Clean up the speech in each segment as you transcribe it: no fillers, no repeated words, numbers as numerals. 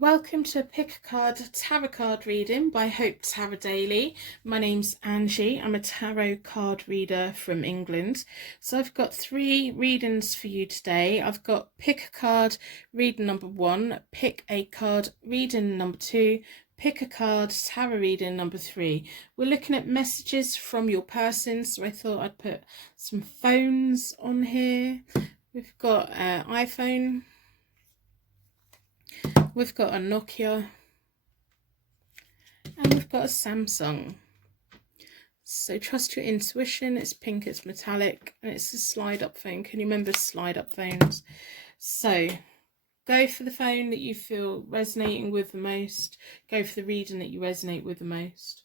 Welcome to Pick a Card Tarot Card Reading by Hope Tarot Daily. My name's Angie. I'm a tarot card reader from England. So I've got 3 readings for you today. I've got Pick a Card reading number 1, Pick a Card reading number 2, Pick a Card tarot reading number 3. We're looking at messages from your person, so I thought I'd put some phones on here. We've got an iPhone. We've got a Nokia, and we've got a Samsung. So trust your intuition. It's pink, it's metallic, and it's a slide up phone. Can you remember slide up phones? So go for the phone that you feel resonating with the most. Go for the reading that you resonate with the most.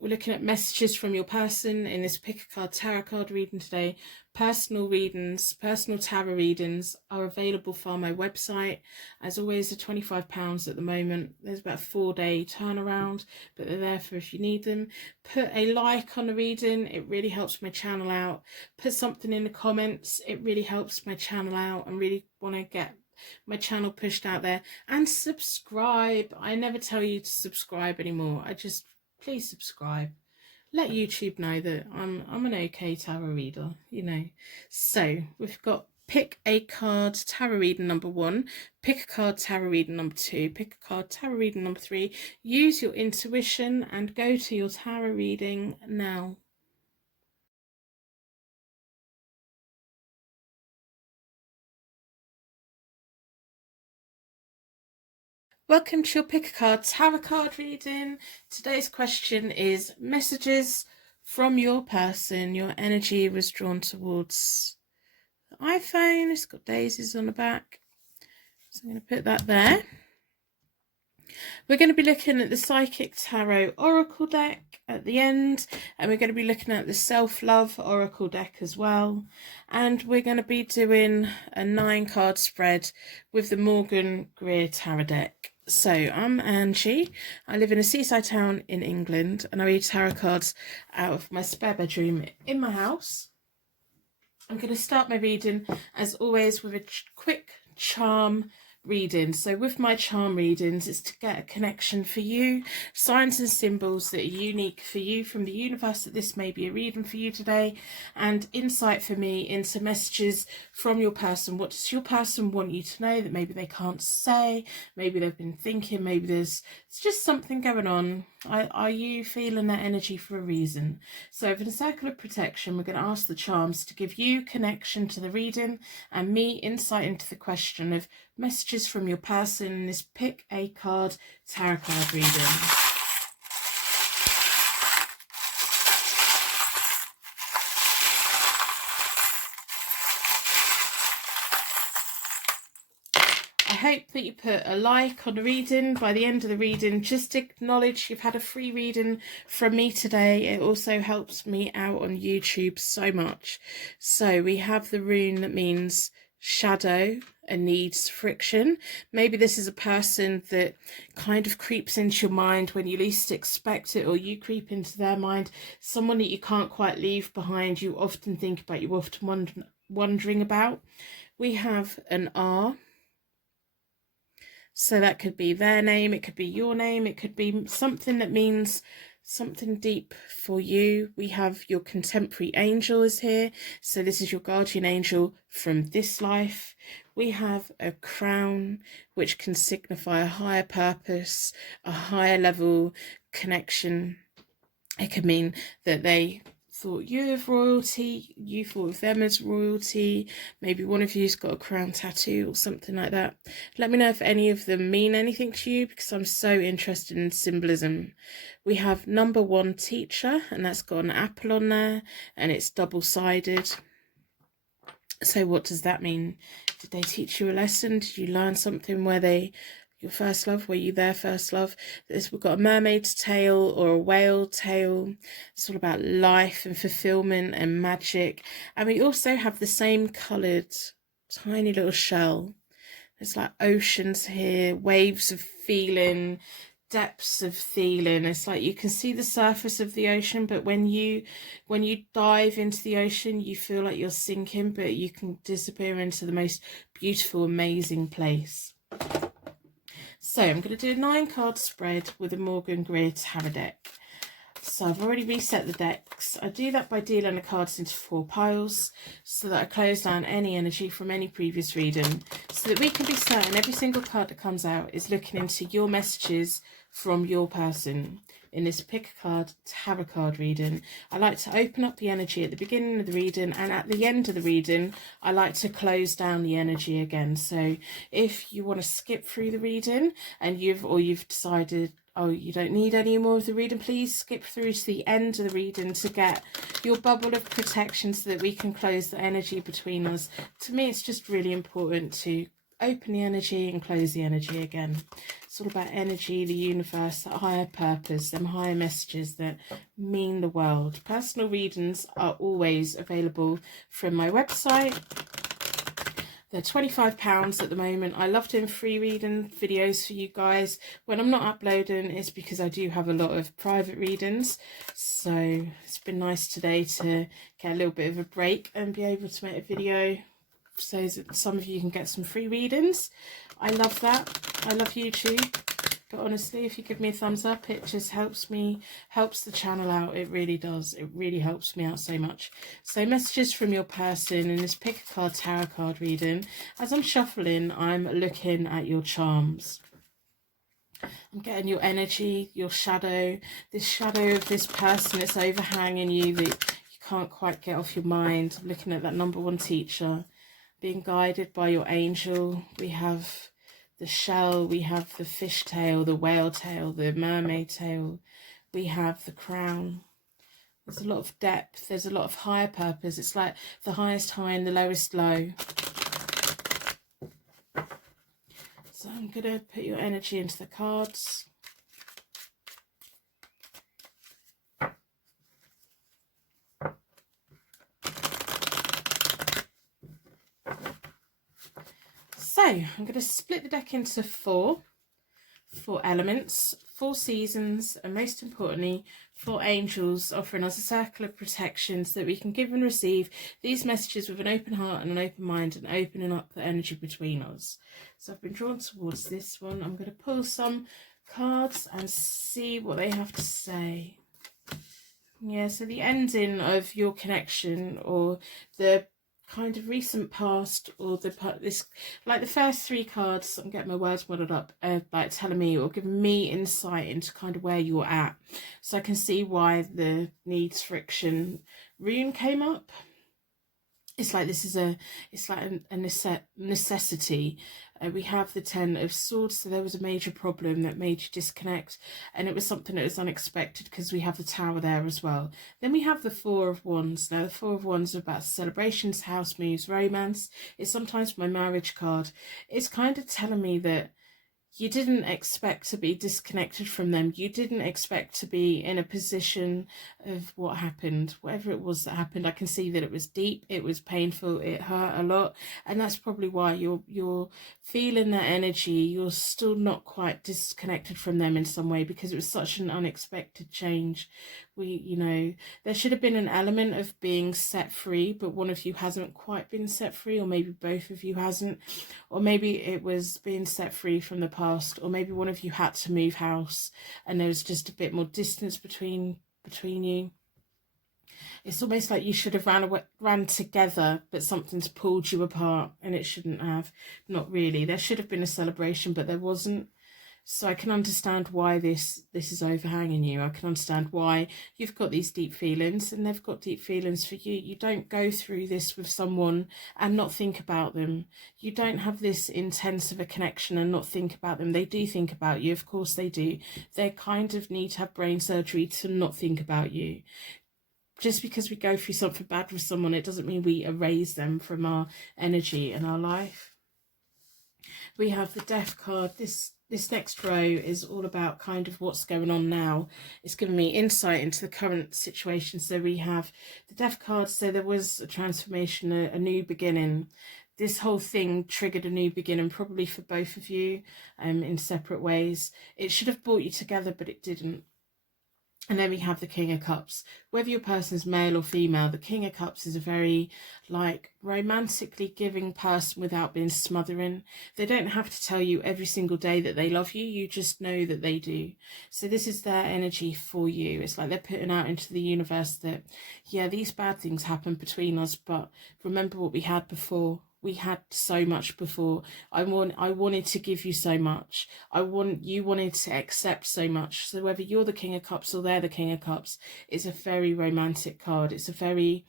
We're looking at messages from your person in this Pick a Card tarot card reading today. Personal readings, personal tarot readings are available via my website. As always, they're £25 at the moment. There's about a 4-day turnaround, but they're there for if you need them. Put a like on the reading. It really helps my channel out. Put something in the comments. It really helps my channel out and really want to get my channel pushed out there. And subscribe. I never tell you to subscribe anymore. Please subscribe. Let YouTube know that I'm an okay tarot reader, you know. So we've got Pick a Card tarot reading number 1, Pick a Card tarot reading number 2, Pick a Card tarot reading number 3. Use your intuition and go to your tarot reading now. Welcome to your Pick a Card tarot card reading. Today's question is messages from your person. Your energy was drawn towards the iPhone. It's got daisies on the back. So I'm going to put that there. We're going to be looking at the Psychic Tarot Oracle deck at the end, and we're going to be looking at the Self-Love Oracle deck as well. And we're going to be doing a 9-card spread with the Morgan Greer Tarot deck. So I'm Angie. I live in a seaside town in England, and I read tarot cards out of my spare bedroom in my house. I'm going to start my reading, as always, with a quick charm reading. So with my charm readings, it's to get a connection for you, signs and symbols that are unique for you from the universe, that this may be a reading for you today, and insight for me into messages from your person. What does your person want you to know that maybe they can't say? Maybe they've been thinking, maybe there's just something going on. Are you feeling that energy for a reason? So for the circle of protection, we're going to ask the charms to give you connection to the reading and me insight into the question of messages from your person in this Pick a Card tarot card reading. I hope that you put a like on the reading. By the end of the reading, just acknowledge you've had a free reading from me today. It also helps me out on YouTube so much. So we have the rune that means shadow and needs friction. Maybe this is a person that kind of creeps into your mind when you least expect it, or you creep into their mind. Someone that you can't quite leave behind, you often think about, you often wondering about. We have an R. So that could be their name, it could be your name, it could be something that means something deep for you. We have your contemporary angel is here. So this is your guardian angel from this life. We have a crown, which can signify a higher purpose, a higher level connection. It could mean that they thought you of royalty, you thought of them as royalty. Maybe one of you's got a crown tattoo or something like that. Let me know if any of them mean anything to you, because I'm so interested in symbolism. We have number 1 teacher, and that's got an apple on there, and it's double-sided. So what does that mean? Did they teach you a lesson? Did you learn something? Your first love? Were you their first love? We've got a mermaid's tail or a whale tail. It's all about life and fulfillment and magic. And we also have the same coloured tiny little shell. There's like oceans here, waves of feeling, depths of feeling. It's like you can see the surface of the ocean, but when you dive into the ocean, you feel like you're sinking, but you can disappear into the most beautiful, amazing place. So I'm going to do a 9-card spread with a Morgan Greer Tarot deck. So I've already reset the decks. I do that by dealing the cards into 4 piles so that I close down any energy from any previous reading, so that we can be certain every single card that comes out is looking into your messages from your person. In this pick a card tarot card reading, I like to open up the energy at the beginning of the reading, and at the end of the reading I like to close down the energy again. So if you want to skip through the reading and you've decided, oh, you don't need any more of the reading, please skip through to the end of the reading to get your bubble of protection so that we can close the energy between us. To me, it's just really important to open the energy and close the energy again. It's all about energy, the universe, that higher purpose, them higher messages that mean the world. Personal readings are always available from my website. They're £25 at the moment. I love doing free reading videos for you guys. When I'm not uploading, it's because I do have a lot of private readings. So it's been nice today to get a little bit of a break and be able to make a video so that some of you can get some free readings. I love that. I love YouTube. But honestly, if you give me a thumbs up, it just helps the channel out. It really does. It really helps me out so much. So messages from your person in this pick a card tarot card reading. As I'm shuffling, I'm looking at your charms. I'm getting your energy, your shadow, this shadow of this person that's overhanging you that you can't quite get off your mind. I'm looking at that number 1 teacher, being guided by your angel. We have the shell, we have the fish tail, the whale tail, the mermaid tail, we have the crown. There's a lot of depth, there's a lot of higher purpose. It's like the highest high and the lowest low. So I'm going to put your energy into the cards. So I'm going to split the deck into 4 elements, 4 seasons, and most importantly 4 angels, offering us a circle of protection so that we can give and receive these messages with an open heart and an open mind, and opening up the energy between us. So I've been drawn towards this one. I'm going to pull some cards and see what they have to say. Yeah, so the ending of your connection, or the kind of recent past, or this, like the first 3 cards, I'm getting my words muddled up, like telling me or giving me insight into kind of where you're at, so I can see why the needs friction rune came up. It's like this is a necessity. We have the 10 of swords, so there was a major problem that made you disconnect, and it was something that was unexpected because we have the tower there as well. Then we have the 4 of wands. Now the 4 of wands are about celebrations, house moves, romance. It's sometimes my marriage card. It's kind of telling me that you didn't expect to be disconnected from them. You didn't expect to be in a position of what happened, whatever it was that happened. I can see that it was deep, it was painful, it hurt a lot, and that's probably why you're feeling that energy. You're still not quite disconnected from them in some way, because it was such an unexpected change. There should have been an element of being set free, but one of you hasn't quite been set free, or maybe both of you hasn't, or maybe it was being set free from the past, or maybe one of you had to move house and there was just a bit more distance between you. It's almost like you should have ran together, but something's pulled you apart, and it shouldn't have. Not really. There should have been a celebration, but there wasn't. So I can understand why this is overhanging you. I can understand why you've got these deep feelings, and they've got deep feelings for you. You don't go through this with someone and not think about them. You don't have this intense of a connection and not think about them. They do think about you. Of course they do. They kind of need to have brain surgery to not think about you. Just because we go through something bad with someone, it doesn't mean we erase them from our energy and our life. We have the Death card. This next row is all about kind of what's going on now. It's giving me insight into the current situation. So we have the Death card. So there was a transformation, a new beginning. This whole thing triggered a new beginning, probably for both of you, in separate ways. It should have brought you together, but it didn't. And then we have the King of Cups. Whether your person's male or female, the King of Cups is a very romantically giving person without being smothering. They don't have to tell you every single day that they love you. You just know that they do. So this is their energy for you. It's like they're putting out into the universe that, yeah, these bad things happen between us, but remember what we had before. We had so much before. I wanted to give you so much. You wanted to accept so much. So whether you're the King of Cups or they're the King of Cups, it's a very romantic card. It's a very,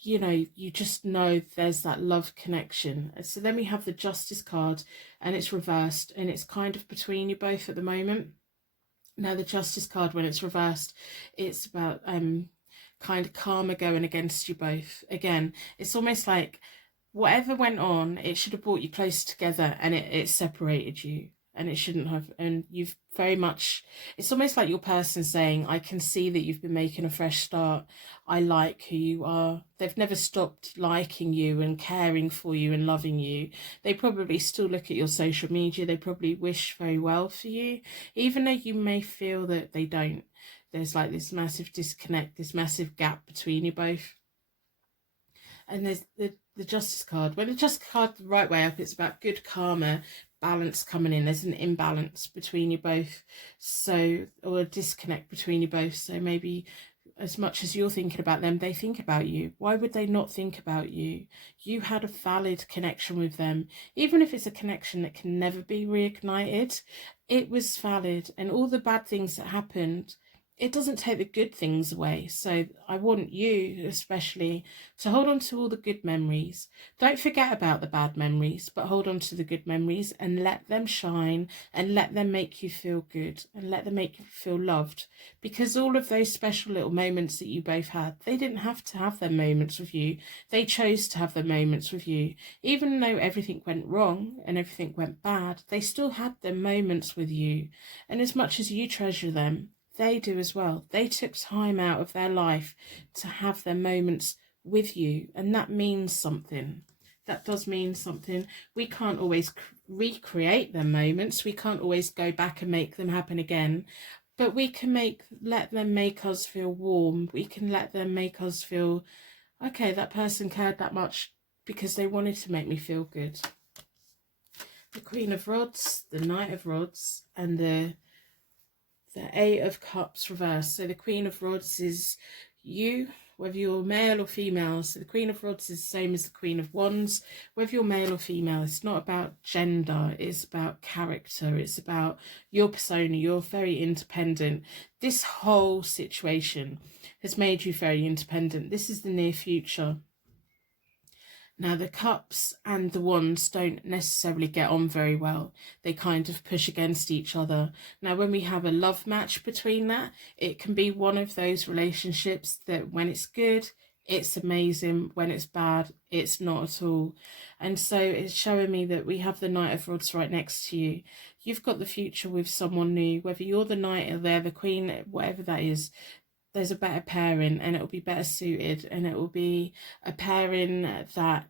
you just know there's that love connection. So then we have the Justice card, and it's reversed, and it's kind of between you both at the moment. Now the Justice card, when it's reversed, it's about kind of karma going against you both. Again, it's almost like whatever went on, it should have brought you closer together, and it separated you, and it shouldn't have. And you've very much, it's almost like your person saying, I can see that you've been making a fresh start. I like who you are. They've never stopped liking you and caring for you and loving you. They probably still look at your social media. They probably wish very well for you, even though you may feel that they don't. There's like this massive disconnect, this massive gap between you both. And there's the Justice card. When the Justice card the right way up, it's about good karma, balance coming in. There's an imbalance between you both, so, or a disconnect between you both. So maybe as much as you're thinking about them, they think about you. Why would they not think about you? You had a valid connection with them. Even if it's a connection that can never be reignited, it was valid. And all the bad things that happened, it doesn't take the good things away. So I want you especially to hold on to all the good memories. Don't forget about the bad memories, but hold on to the good memories and let them shine, and let them make you feel good, and let them make you feel loved. Because all of those special little moments that you both had, they didn't have to have their moments with you. They chose to have their moments with you. Even though everything went wrong and everything went bad, they still had their moments with you. And as much as you treasure them, they do as well. They took time out of their life to have their moments with you, and that means something. That does mean something. We can't always recreate their moments. We can't always go back and make them happen again, but we can let them make us feel warm. We can let them make us feel, okay, that person cared that much because they wanted to make me feel good. The Queen of Rods, the Knight of Rods, and the Eight of Cups reversed. So the Queen of Rods is you, whether you're male or female. So the Queen of Rods is the same as the Queen of Wands. Whether you're male or female, it's not about gender. It's about character. It's about your persona. You're very independent. This whole situation has made you very independent. This is the near future. Now, the Cups and the Wands don't necessarily get on very well. They kind of push against each other. Now, when we have a love match between that, it can be one of those relationships that when it's good, it's amazing. When it's bad, it's not at all. And so it's showing me that we have the Knight of Rods right next to you. You've got the future with someone new, whether you're the Knight or they're the Queen, whatever that is. There's a better pairing, and it will be better suited, and it will be a pairing that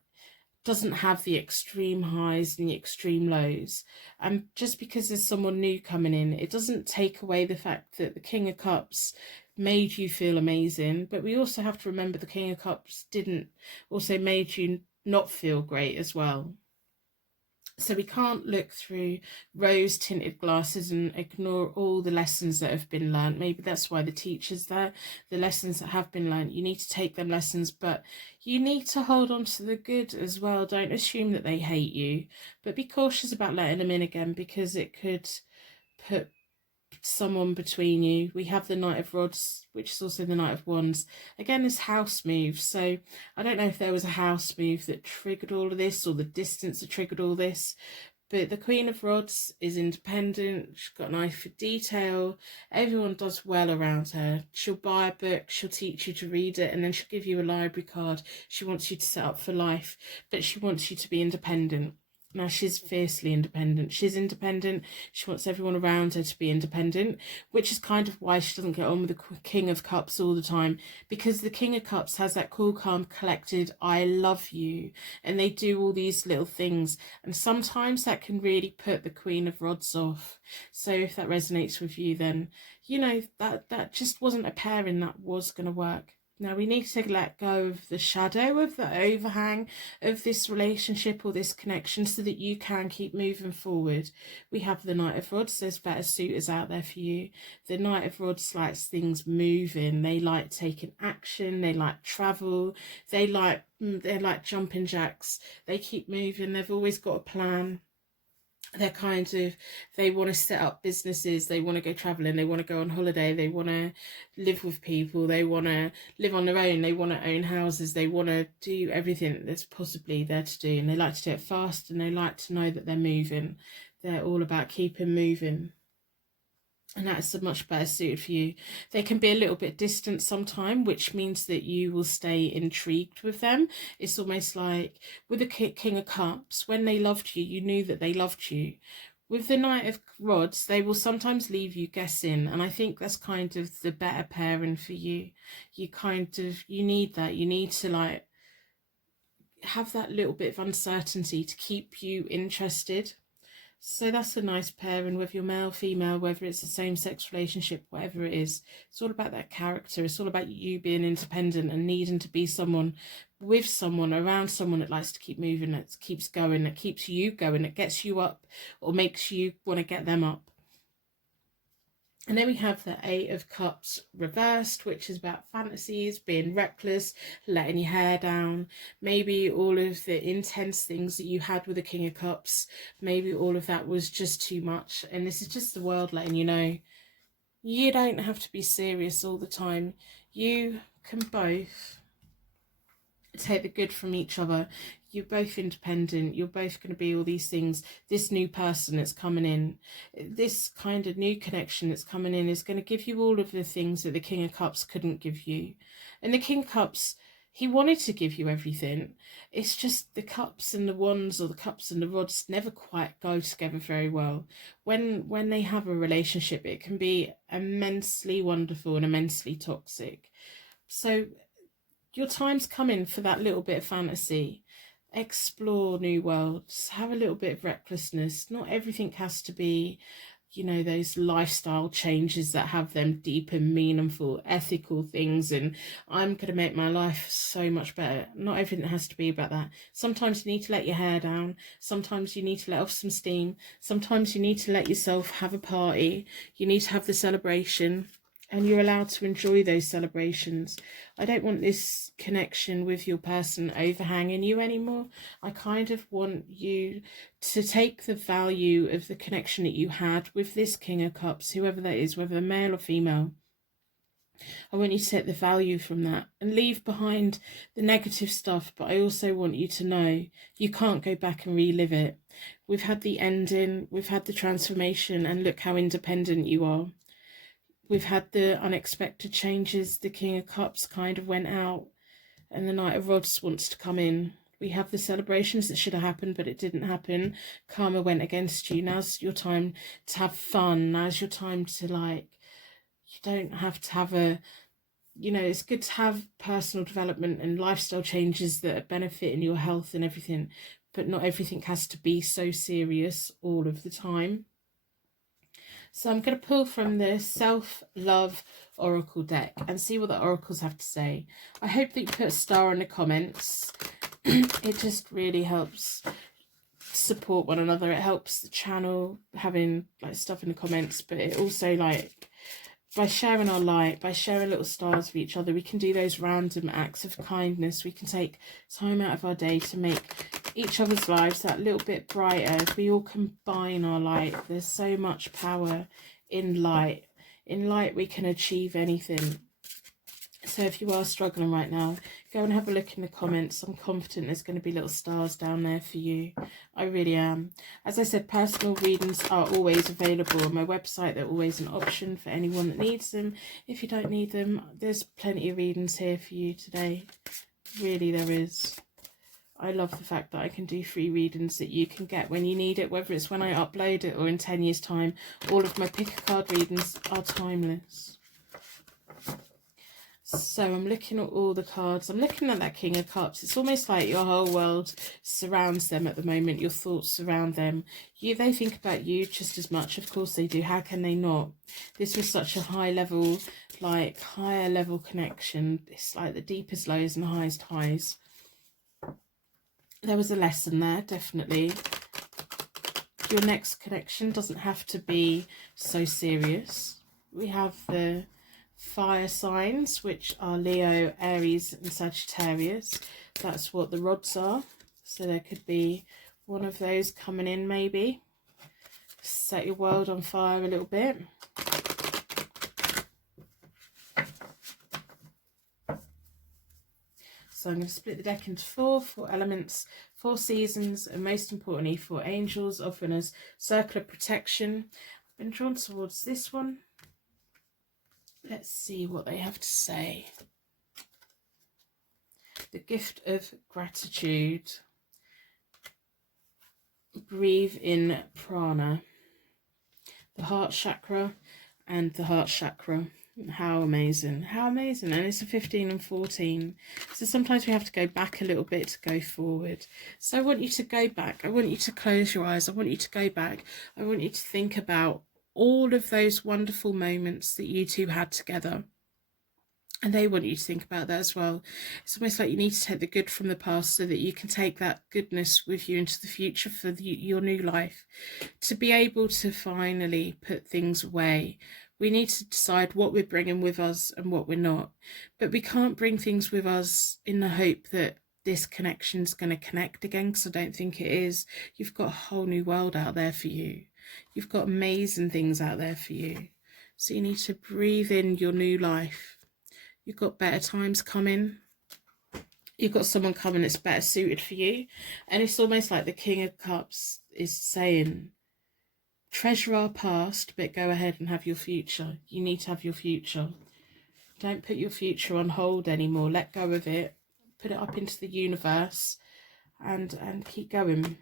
doesn't have the extreme highs and the extreme lows. And just because there's someone new coming in, it doesn't take away the fact that the King of Cups made you feel amazing, but we also have to remember the King of Cups didn't also made you not feel great as well. So we can't look through rose-tinted glasses and ignore all the lessons that have been learned. Maybe that's why the teacher's there, the lessons that have been learned. You need to take them lessons, but you need to hold on to the good as well. Don't assume that they hate you, but be cautious about letting them in again, because it could put someone between you. We have the Knight of Rods, which is also the Knight of Wands. Again, this house move. So I don't know if there was a house move that triggered all of this, or the distance that triggered all this. But the Queen of Rods is independent. She's got an eye for detail. Everyone does well around her. She'll buy a book. She'll teach you to read it. And then she'll give you a library card. She wants you to set up for life. But she wants you to be independent. Now, she's fiercely independent. She's independent. She wants everyone around her to be independent, which is kind of why she doesn't get on with the King of Cups all the time, because the King of Cups has that cool, calm, collected, I love you. And they do all these little things. And sometimes that can really put the Queen of Rods off. So if that resonates with you, then, you know, that just wasn't a pairing that was going to work. Now, we need to let go of the shadow, of the overhang of this relationship or this connection, so that you can keep moving forward. We have the Knight of Rods. There's better suitors out there for you. The Knight of Rods likes things moving. They like taking action. They like travel. They're like jumping jacks. They keep moving. They've always got a plan. They want to set up businesses, they want to go traveling, they want to go on holiday, they want to live with people, they want to live on their own, they want to own houses, they want to do everything that's possibly there to do, and they like to do it fast, and they like to know that they're moving. They're all about keeping moving. And that's a much better suited for you. They can be a little bit distant sometimes, which means that you will stay intrigued with them. It's almost like with the King of Cups, when they loved you, you knew that they loved you. With the Knight of Rods, they will sometimes leave you guessing. And I think that's kind of the better pairing for you. You need that. You need to like have that little bit of uncertainty to keep you interested. So that's a nice pairing, whether you're male, female, whether it's a same-sex relationship, whatever it is. It's all about that character. It's all about you being independent and needing to be someone, with someone, around someone that likes to keep moving, that keeps going, that keeps you going, that gets you up or makes you want to get them up. And then we have the Eight of Cups reversed, which is about fantasies, being reckless, letting your hair down, maybe all of the intense things that you had with the King of Cups, maybe all of that was just too much. And this is just the world letting you know, you don't have to be serious all the time. You can both take the good from each other. You're both independent. You're both going to be all these things. This new person that's coming in, this kind of new connection that's coming in, is going to give you all of the things that the King of Cups couldn't give you. And the King of Cups, he wanted to give you everything. It's just the cups and the wands, or the cups and the rods, never quite go together very well. When they have a relationship, it can be immensely wonderful and immensely toxic. So your time's coming for that little bit of fantasy. Explore new worlds, have a little bit of recklessness. Not everything has to be, you know, those lifestyle changes that have them deep and meaningful ethical things, and I'm going to make my life so much better. Not everything has to be about that. Sometimes you need to let your hair down. Sometimes you need to let off some steam. Sometimes you need to let yourself have a party. You need to have the celebration. And you're allowed to enjoy those celebrations. I don't want this connection with your person overhanging you anymore. I kind of want you to take the value of the connection that you had with this King of Cups, whoever that is, whether male or female. I want you to take the value from that and leave behind the negative stuff. But I also want you to know you can't go back and relive it. We've had the ending, we've had the transformation, and look how independent you are. We've had the unexpected changes. The King of Cups kind of went out, and the Knight of Rods wants to come in. We have the celebrations that should have happened, but it didn't happen. Karma went against you. Now's your time to have fun. Now's your time to, like, you don't have to have a, you know, it's good to have personal development and lifestyle changes that are benefiting your health and everything, but not everything has to be so serious all of the time. So I'm going to pull from the Self-Love Oracle deck and see what the oracles have to say. I hope that you put a star in the comments. It just really helps support one another. It helps the channel having like stuff in the comments, but it also, like, by sharing our light, by sharing little stars with each other, we can do those random acts of kindness. We can take time out of our day to make each other's lives that little bit brighter. If we all combine our light, there's so much power in light. In light, we can achieve anything. So if you are struggling right now, go and have a look in the comments. I'm confident there's going to be little stars down there for you. I really am. As I said, personal readings are always available on my website. They're always an option for anyone that needs them. If you don't need them, there's plenty of readings here for you today. Really, there is. I love the fact that I can do free readings that you can get when you need it, whether it's when I upload it or in 10 years time. All of my pick a card readings are timeless. So I'm looking at all the cards. I'm looking at that King of Cups. It's almost like your whole world surrounds them at the moment. Your thoughts surround them. They think about you just as much. Of course they do. How can they not? This was such a high level, like higher level connection. It's like the deepest lows and highest highs. There was a lesson there, definitely. Your next connection doesn't have to be so serious. We have the fire signs, which are Leo, Aries and Sagittarius. That's what the rods are. So there could be one of those coming in, maybe. Set your world on fire a little bit. So I'm going to split the deck into four elements, 4 seasons, and most importantly 4 angels, offering us circle of protection. I've been drawn towards this one. Let's see what they have to say. The gift of gratitude. Breathe in prana. The heart chakra and the heart chakra. How amazing. How amazing. And it's a 15 and 14. So sometimes we have to go back a little bit to go forward. So I want you to go back. I want you to close your eyes. I want you to go back. I want you to think about all of those wonderful moments that you two had together, and they want you to think about that as well. It's almost like you need to take the good from the past so that you can take that goodness with you into the future for your new life. To be able to finally put things away, we need to decide what we're bringing with us and what we're not. But we can't bring things with us in the hope that this connection's going to connect again, because I don't think it is. You've got a whole new world out there for you. You've got amazing things out there for you. So you need to breathe in your new life. You've got better times coming. You've got someone coming that's better suited for you. And it's almost like the King of Cups is saying, treasure our past, but go ahead and have your future. You need to have your future. Don't put your future on hold anymore. Let go of it. Put it up into the universe and keep going.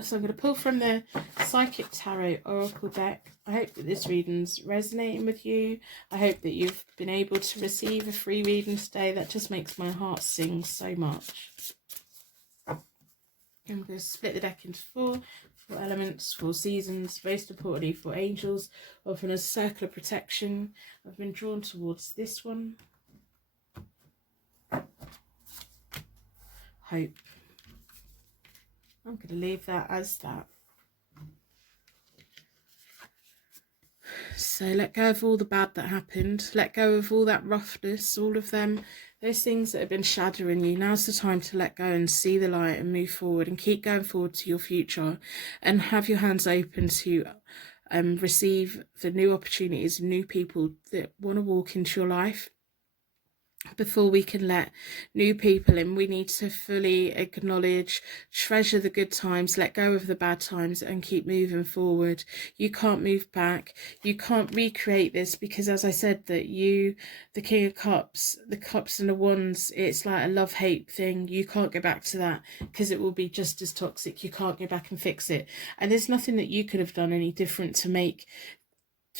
So I'm going to pull from the Psychic Tarot Oracle deck. I hope that this reading's resonating with you. I hope that you've been able to receive a free reading today. That just makes my heart sing so much. I'm going to split the deck into 4 elements, 4 seasons, most importantly 4 angels, offering a circle of protection. I've been drawn towards this one. Hope. I'm going to leave that as that. So let go of all the bad that happened. Let go of all that roughness, all of them, those things that have been shattering you. Now's the time to let go and see the light and move forward and keep going forward to your future, and have your hands open to receive the new opportunities, new people that want to walk into your life. Before we can let new people in, we need to fully acknowledge, treasure the good times, let go of the bad times and keep moving forward. You can't move back. You can't recreate this, because as I said, that you, the King of Cups, the Cups and the Wands, it's like a love-hate thing. You can't go back to that because it will be just as toxic. You can't go back and fix it. And there's nothing that you could have done any different to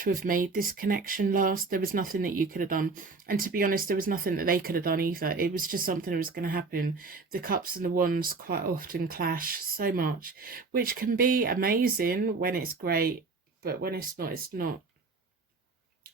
have made this connection last. There was nothing that you could have done, and to be honest, there was nothing that they could have done either. It was just something that was going to happen. The Cups and the Wands quite often clash so much, which can be amazing when it's great, but when it's not, it's not.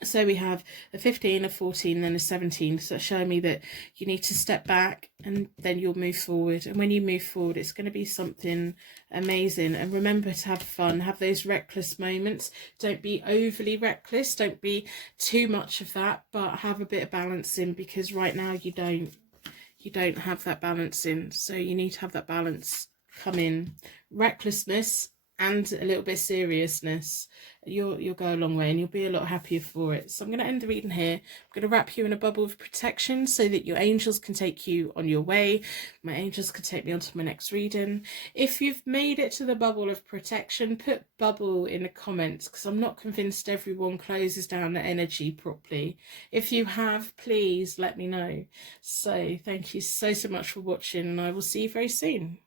So we have a 15, a 14, then a 17. So showing me that you need to step back and then you'll move forward. And when you move forward, it's going to be something amazing. And remember to have fun, have those reckless moments. Don't be overly reckless. Don't be too much of that, but have a bit of balance in, because right now you don't have that balance in. So you need to have that balance come in. Recklessness and a little bit of seriousness, you'll go a long way, and you'll be a lot happier for it. So I'm going to end the reading here. I'm going to wrap you in a bubble of protection so that your angels can take you on your way. My angels can take me on to my next reading. If you've made it to the bubble of protection, put bubble in the comments, because I'm not convinced everyone closes down the energy properly. If you have, please let me know. So thank you so much for watching, and I will see you very soon.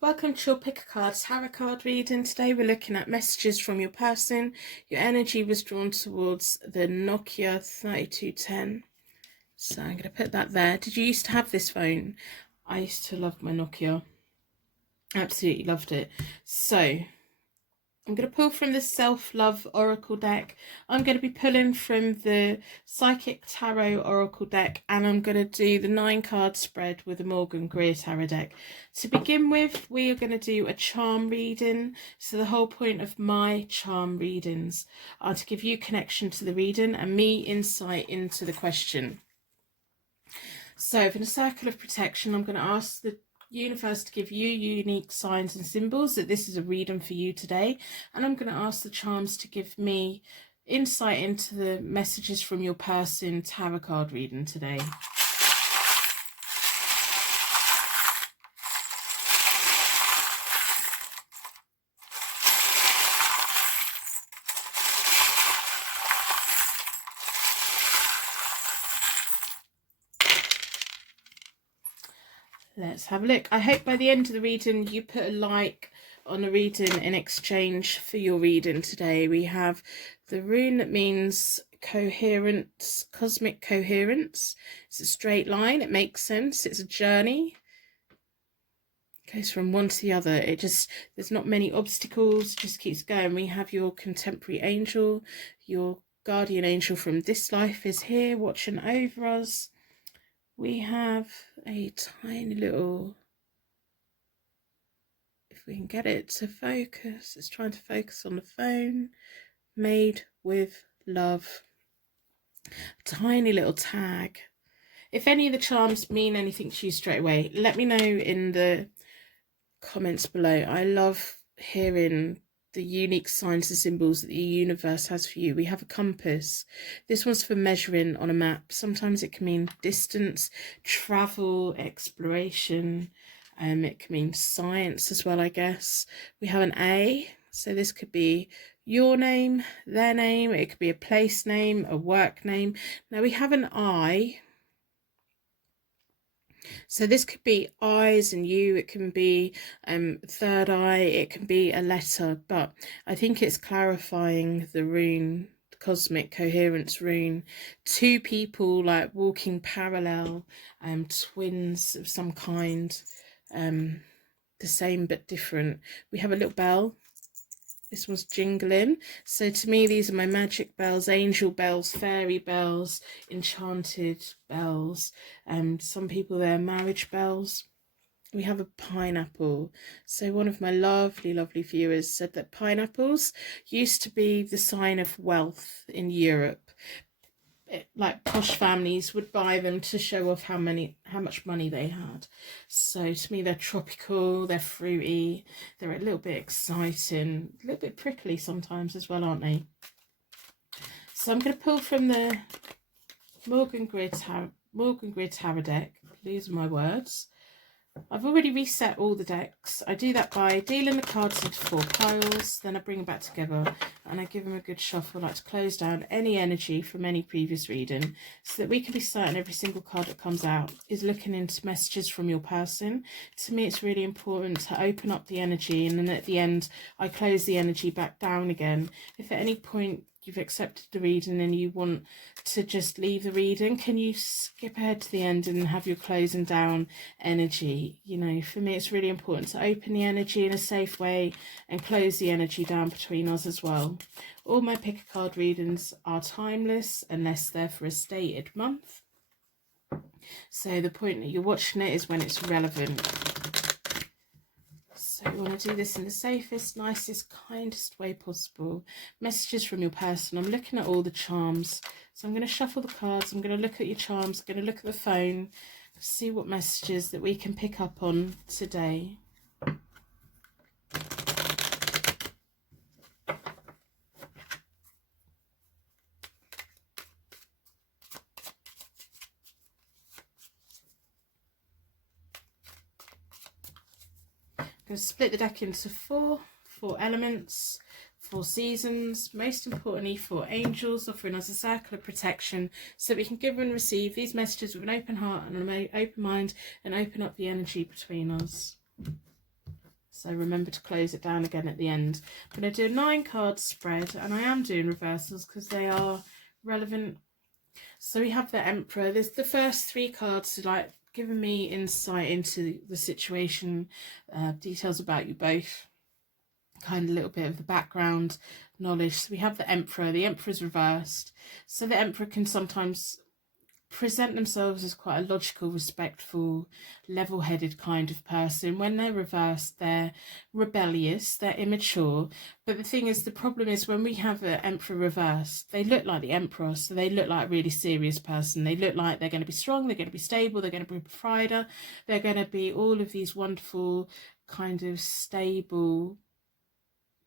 Welcome to your Pick a Card Tarot card reading. Today we're looking at messages from your person. Your energy was drawn towards the Nokia 3210. So I'm going to put that there. Did you used to have this phone? I used to love my Nokia. Absolutely loved it. So I'm going to pull from the Self-Love Oracle deck. I'm going to be pulling from the Psychic Tarot Oracle deck, and I'm going to do the 9-card spread with the Morgan Greer Tarot deck. To begin with, we are going to do a charm reading. So the whole point of my charm readings are to give you connection to the reading and me insight into the question. So for the circle of protection, I'm going to ask the universe to give you unique signs and symbols that this is a reading for you today, and I'm going to ask the charms to give me insight into the messages from your person tarot card reading today. Let's have a look. I hope by the end of the reading you put a like on the reading in exchange for your reading today. We have the rune that means coherence, cosmic coherence. It's a straight line. It makes sense. It's a journey. It goes from one to the other. There's not many obstacles. It just keeps going. We have your contemporary angel. Your guardian angel from this life is here watching over us. We have a tiny little, if we can get it to focus, it's trying to focus on the phone, made with love. Tiny little tag. If any of the charms mean anything to you straight away, let me know in the comments below. I love hearing the unique signs and symbols that the universe has for you. We have a compass. This one's for measuring on a map. Sometimes it can mean distance, travel, exploration. It can mean science as well, I guess. We have an A, so this could be your name, their name. It could be a place name, a work name. Now we have an I. So this could be eyes and you, it can be third eye, it can be a letter, but I think it's clarifying the rune, the cosmic coherence rune. Two people like walking parallel, twins of some kind, the same but different. We have a little bell. This one's jingling. So to me, these are my magic bells, angel bells, fairy bells, enchanted bells. Some people, they're marriage bells. We have a pineapple. So one of my lovely, lovely viewers said that pineapples used to be the sign of wealth in Europe. Like posh families would buy them to show off how much money they had. So to me, they're tropical, they're fruity, they're a little bit exciting, a little bit prickly sometimes as well, aren't they? So I'm going to pull from the Morgan Greer Tarot deck. These are my words. I've already reset all the decks. I do that by dealing the cards into 4 piles, then I bring them back together and I give them a good shuffle. I like to close down any energy from any previous reading so that we can be certain every single card that comes out is looking into messages from your person. To me, it's really important to open up the energy, and then at the end, I close the energy back down again. If at any point you've accepted the reading and you want to just leave the reading, can you skip ahead to the end and have your closing down energy? You know, for me, it's really important to open the energy in a safe way and close the energy down between us as well. All my pick a card readings are timeless unless they're for a stated month. So the point that you're watching it is when it's relevant. So you want to do this in the safest, nicest, kindest way possible. Messages from your person. I'm looking at all the charms. So I'm going to shuffle the cards. I'm going to look at your charms. I'm going to look at the phone. See what messages that we can pick up on today. I'm going to split the deck into four elements, 4 seasons, most importantly 4 angels offering us a circle of protection so that we can give and receive these messages with an open heart and an open mind and open up the energy between us. So remember to close it down again at the end. I'm going to do a 9 card spread, and I am doing reversals because they are relevant. So we have the Emperor. There's the first 3 cards to like giving me insight into the situation, details about you both, kind of a little bit of the background knowledge. So we have the Emperor. The Emperor's reversed. So the Emperor can sometimes present themselves as quite a logical, respectful, level-headed kind of person. When they're reversed, they're rebellious, they're immature. But the thing is, the problem is when we have an Emperor reversed, they look like the Emperor, so they look like a really serious person. They look like they're going to be strong, they're going to be stable, they're going to be a provider, they're going to be all of these wonderful kind of stable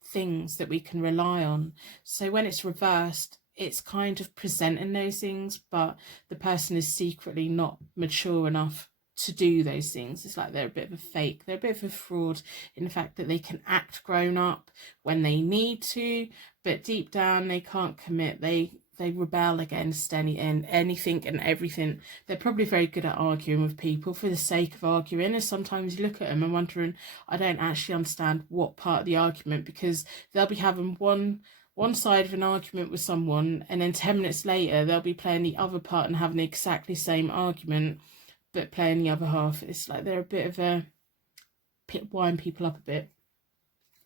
things that we can rely on. So when it's reversed, it's kind of presenting those things, but the person is secretly not mature enough to do those things. It's like they're a bit of a fake, they're a bit of a fraud in the fact that they can act grown up when they need to, but deep down they can't commit. They rebel against anything and everything. They're probably very good at arguing with people for the sake of arguing, and sometimes you look at them and wondering, I don't actually understand what part of the argument, because they'll be having one side of an argument with someone, and then 10 minutes later they'll be playing the other part and having the exactly same argument but playing the other half. It's like they're a bit of a wind people up a bit,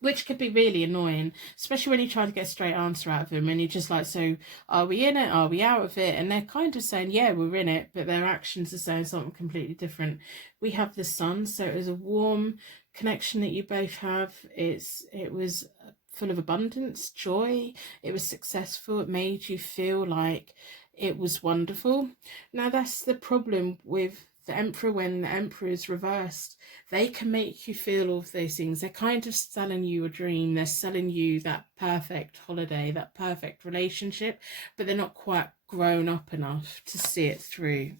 which could be really annoying, especially when you try to get a straight answer out of them and you're just like, so are we in it, are we out of it? And they're kind of saying, yeah, we're in it, but their actions are saying something completely different. We have the Sun, so it was a warm connection that you both have. It was full of abundance, joy, it was successful, it made you feel like it was wonderful. Now that's the problem with the Emperor. When the Emperor is reversed, they can make you feel all of those things. They're kind of selling you a dream, they're selling you that perfect holiday, that perfect relationship, but they're not quite grown up enough to see it through.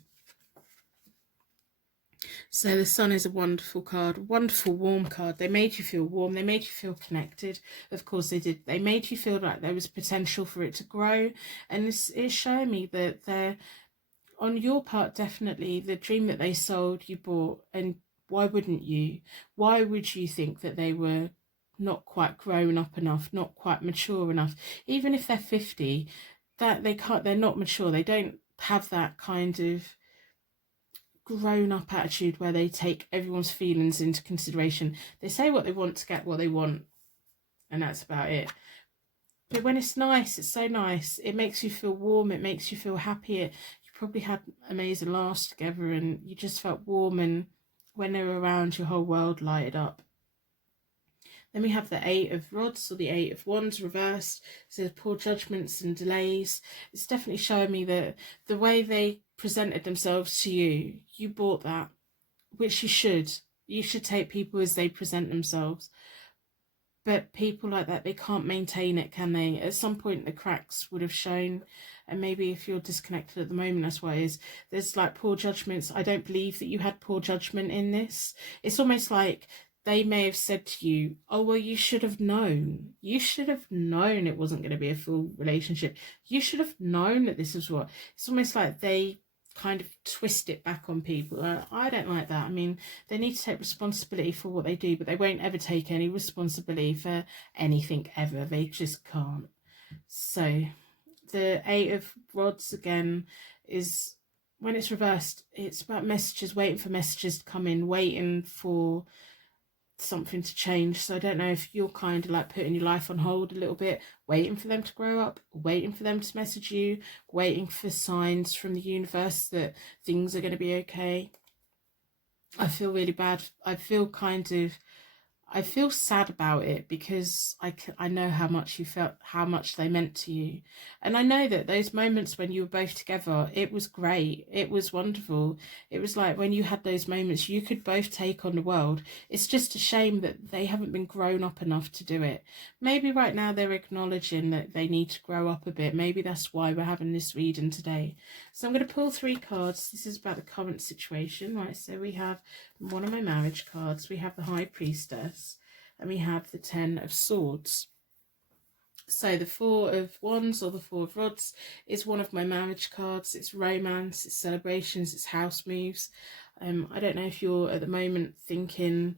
So the Sun is a wonderful card, wonderful warm card. They made you feel warm, they made you feel connected. Of course they did. They made you feel like there was potential for it to grow, and it's showing me that they're, on your part, definitely the dream that they sold, you bought. And why wouldn't you? Why would you think that they were not quite grown up enough, not quite mature enough? Even if they're 50, that they're not mature. They don't have that kind of grown up attitude where they take everyone's feelings into consideration. They say what they want to get what they want, and that's about it. But when it's nice, it's so nice. It makes you feel warm, it makes you feel happy. You probably had amazing laughs together and you just felt warm, and when they were around, your whole world lighted up. Then we have the 8 of Rods, or the 8 of Wands reversed. So poor judgments and delays. It's definitely showing me that the way they presented themselves to you, you bought that, which you should. You should take people as they present themselves. But people like that, they can't maintain it, can they? At some point the cracks would have shown, and maybe if you're disconnected at the moment, that's why it is. There's like poor judgments. I don't believe that you had poor judgment in this. It's almost like they may have said to you, oh, well, you should have known. You should have known it wasn't going to be a full relationship. You should have known that this was what. It's almost like they kind of twist it back on people. I don't like that. I mean, they need to take responsibility for what they do, but they won't ever take any responsibility for anything ever. They just can't. So the 8 of Rods again is, when it's reversed, it's about messages, waiting for messages to come in, waiting for something to change. So I don't know if you're kind of like putting your life on hold a little bit, waiting for them to grow up, waiting for them to message you, waiting for signs from the universe that things are going to be okay. I feel really bad. I feel kind of, I feel sad about it because I know how much you felt, how much they meant to you. And I know that those moments when you were both together, it was great. It was wonderful. It was like when you had those moments, you could both take on the world. It's just a shame that they haven't been grown up enough to do it. Maybe right now they're acknowledging that they need to grow up a bit. Maybe that's why we're having this reading today. So I'm going to pull 3 cards. This is about the current situation, right? So we have one of my marriage cards. We have the High Priestess. And we have the 10 of Swords. So the 4 of Wands or the 4 of Rods is one of my marriage cards. It's romance, it's celebrations, it's house moves. I don't know if you're at the moment thinking,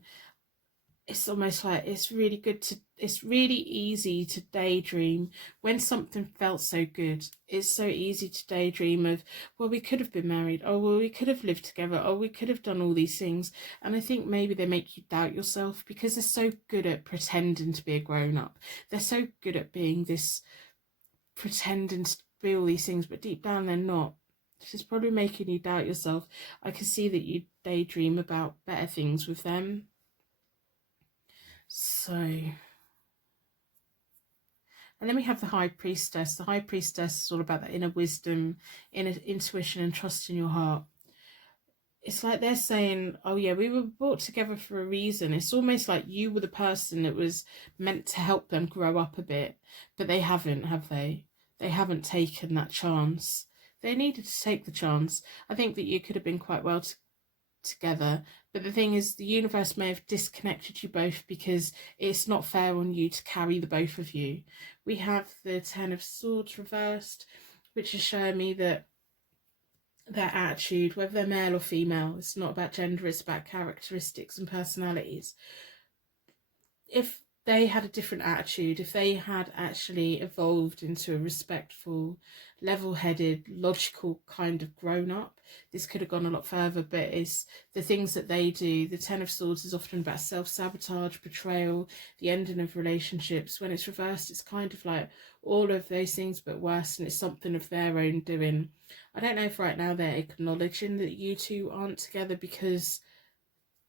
it's almost like it's really easy to daydream when something felt so good. It's so easy to daydream of, well, we could have been married, or well, we could have lived together, or we could have done all these things. And I think maybe they make you doubt yourself because they're so good at pretending to be a grown-up. They're so good at being this, pretending to be all these things, but deep down they're not. This is probably making you doubt yourself. I can see that you daydream about better things with them. So, and then we have the High Priestess. The High Priestess is all about that inner wisdom, inner intuition, and trust in your heart. It's like they're saying, oh yeah, we were brought together for a reason. It's almost like you were the person that was meant to help them grow up a bit, but they haven't, have they? They haven't taken that chance. They needed to take the chance. I think that you could have been quite well together, but the thing is, the universe may have disconnected you both because it's not fair on you to carry the both of you. We have the 10 of Swords reversed, which is showing me that their attitude, whether they're male or female, it's not about gender, it's about characteristics and personalities. If they had a different attitude, if they had actually evolved into a respectful, level-headed, logical kind of grown-up, this could have gone a lot further. But it's the things that they do. The 10 of Swords is often about self-sabotage, betrayal, the ending of relationships. When it's reversed, it's kind of like all of those things but worse, and it's something of their own doing. I don't know if right now they're acknowledging that you two aren't together because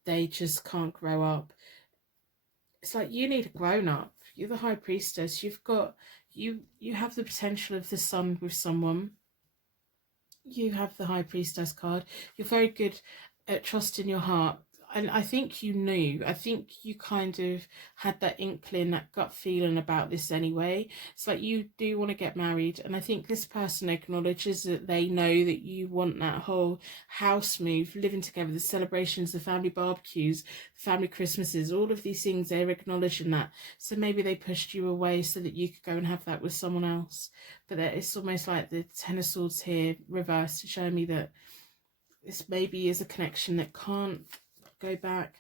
they just can't grow up. It's like you need a grown-up. You're the High Priestess. You've got, you have the potential of the sun with someone. You have the High Priestess card. You're very good at trusting your heart. And I think you knew. I think you kind of had that inkling, that gut feeling about this anyway. It's like you do want to get married. And I think this person acknowledges that they know that you want that whole house move, living together, the celebrations, the family barbecues, family Christmases, all of these things, they're acknowledging that. So maybe they pushed you away so that you could go and have that with someone else. But it's almost like the 10 of Swords here reversed to show me that this maybe is a connection that can't go back.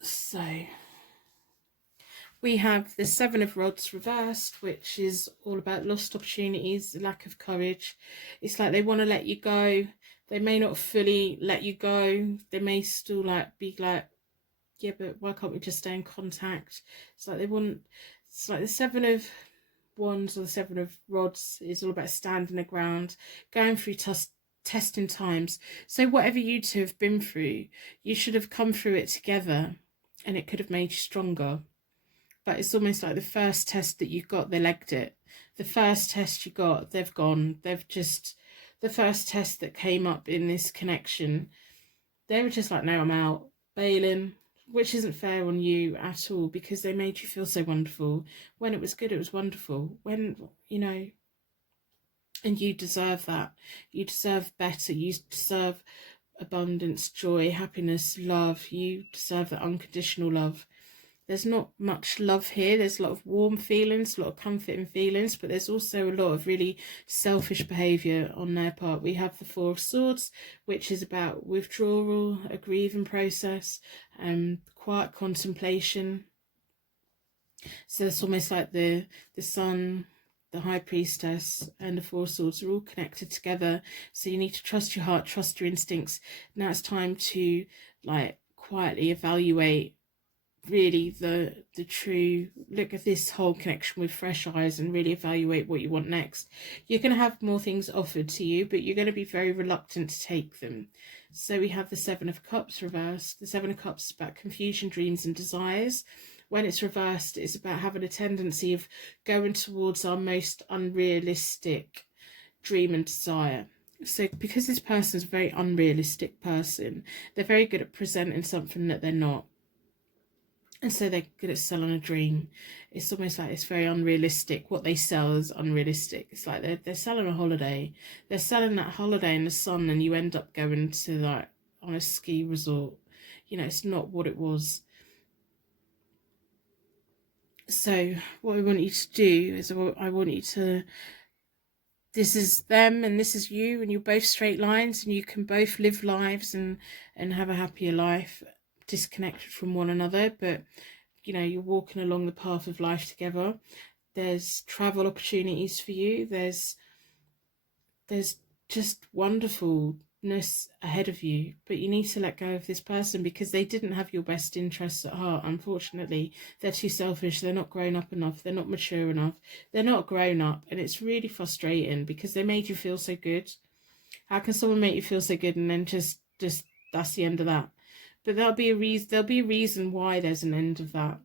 So we have the 7 of Rods reversed, which is all about lost opportunities, lack of courage. It's like they want to let you go. They may not fully let you go. They may still be like, yeah, but why can't we just stay in contact? It's like they want, it's like the 7 of Wands or the 7 of Rods is all about standing the ground, going through testing times. So whatever you two have been through, you should have come through it together, and it could have made you stronger. But it's almost like the first test that you got, they legged it. The first test you got, they've gone. They've just, the first test that came up in this connection, they were just like, no, I'm out, bailing. Which isn't fair on you at all, because they made you feel so wonderful. When it was good, it was wonderful. When, you know, and you deserve that. You deserve better. You deserve abundance, joy, happiness, love. You deserve that unconditional love. There's not much love here. There's a lot of warm feelings, a lot of comforting feelings, but there's also a lot of really selfish behaviour on their part. We have the 4 of Swords, which is about withdrawal, a grieving process, quiet contemplation. So it's almost like the Sun, the High Priestess, and the 4 of Swords are all connected together. So you need to trust your heart, trust your instincts. Now it's time to like quietly evaluate really the true look at this whole connection with fresh eyes and really evaluate what you want next. You're going to have more things offered to you, but you're going to be very reluctant to take them. So we have the Seven of Cups reversed. The Seven of Cups is about confusion, dreams and desires. When it's reversed, it's about having a tendency of going towards our most unrealistic dream and desire. So because this person's a very unrealistic person, they're very good at presenting something that they're not. And so they're good at selling a dream. It's almost like it's very unrealistic. What they sell is unrealistic. It's like they're selling a holiday. They're selling that holiday in the sun, and you end up going to that on a ski resort. You know, it's not what it was. So what I want you to do is I want you to, this is them and this is you, and you're both straight lines, and you can both live lives and have a happier life, disconnected from one another, but you know, you're walking along the path of life together. There's travel opportunities for you. There's just wonderfulness ahead of you, but you need to let go of this person because they didn't have your best interests at heart. Unfortunately, they're too selfish. They're not grown up enough. They're not mature enough. They're not grown up, and it's really frustrating because they made you feel so good. How can someone make you feel so good and then just that's the end of that? But there'll be a reason why there's an end of that.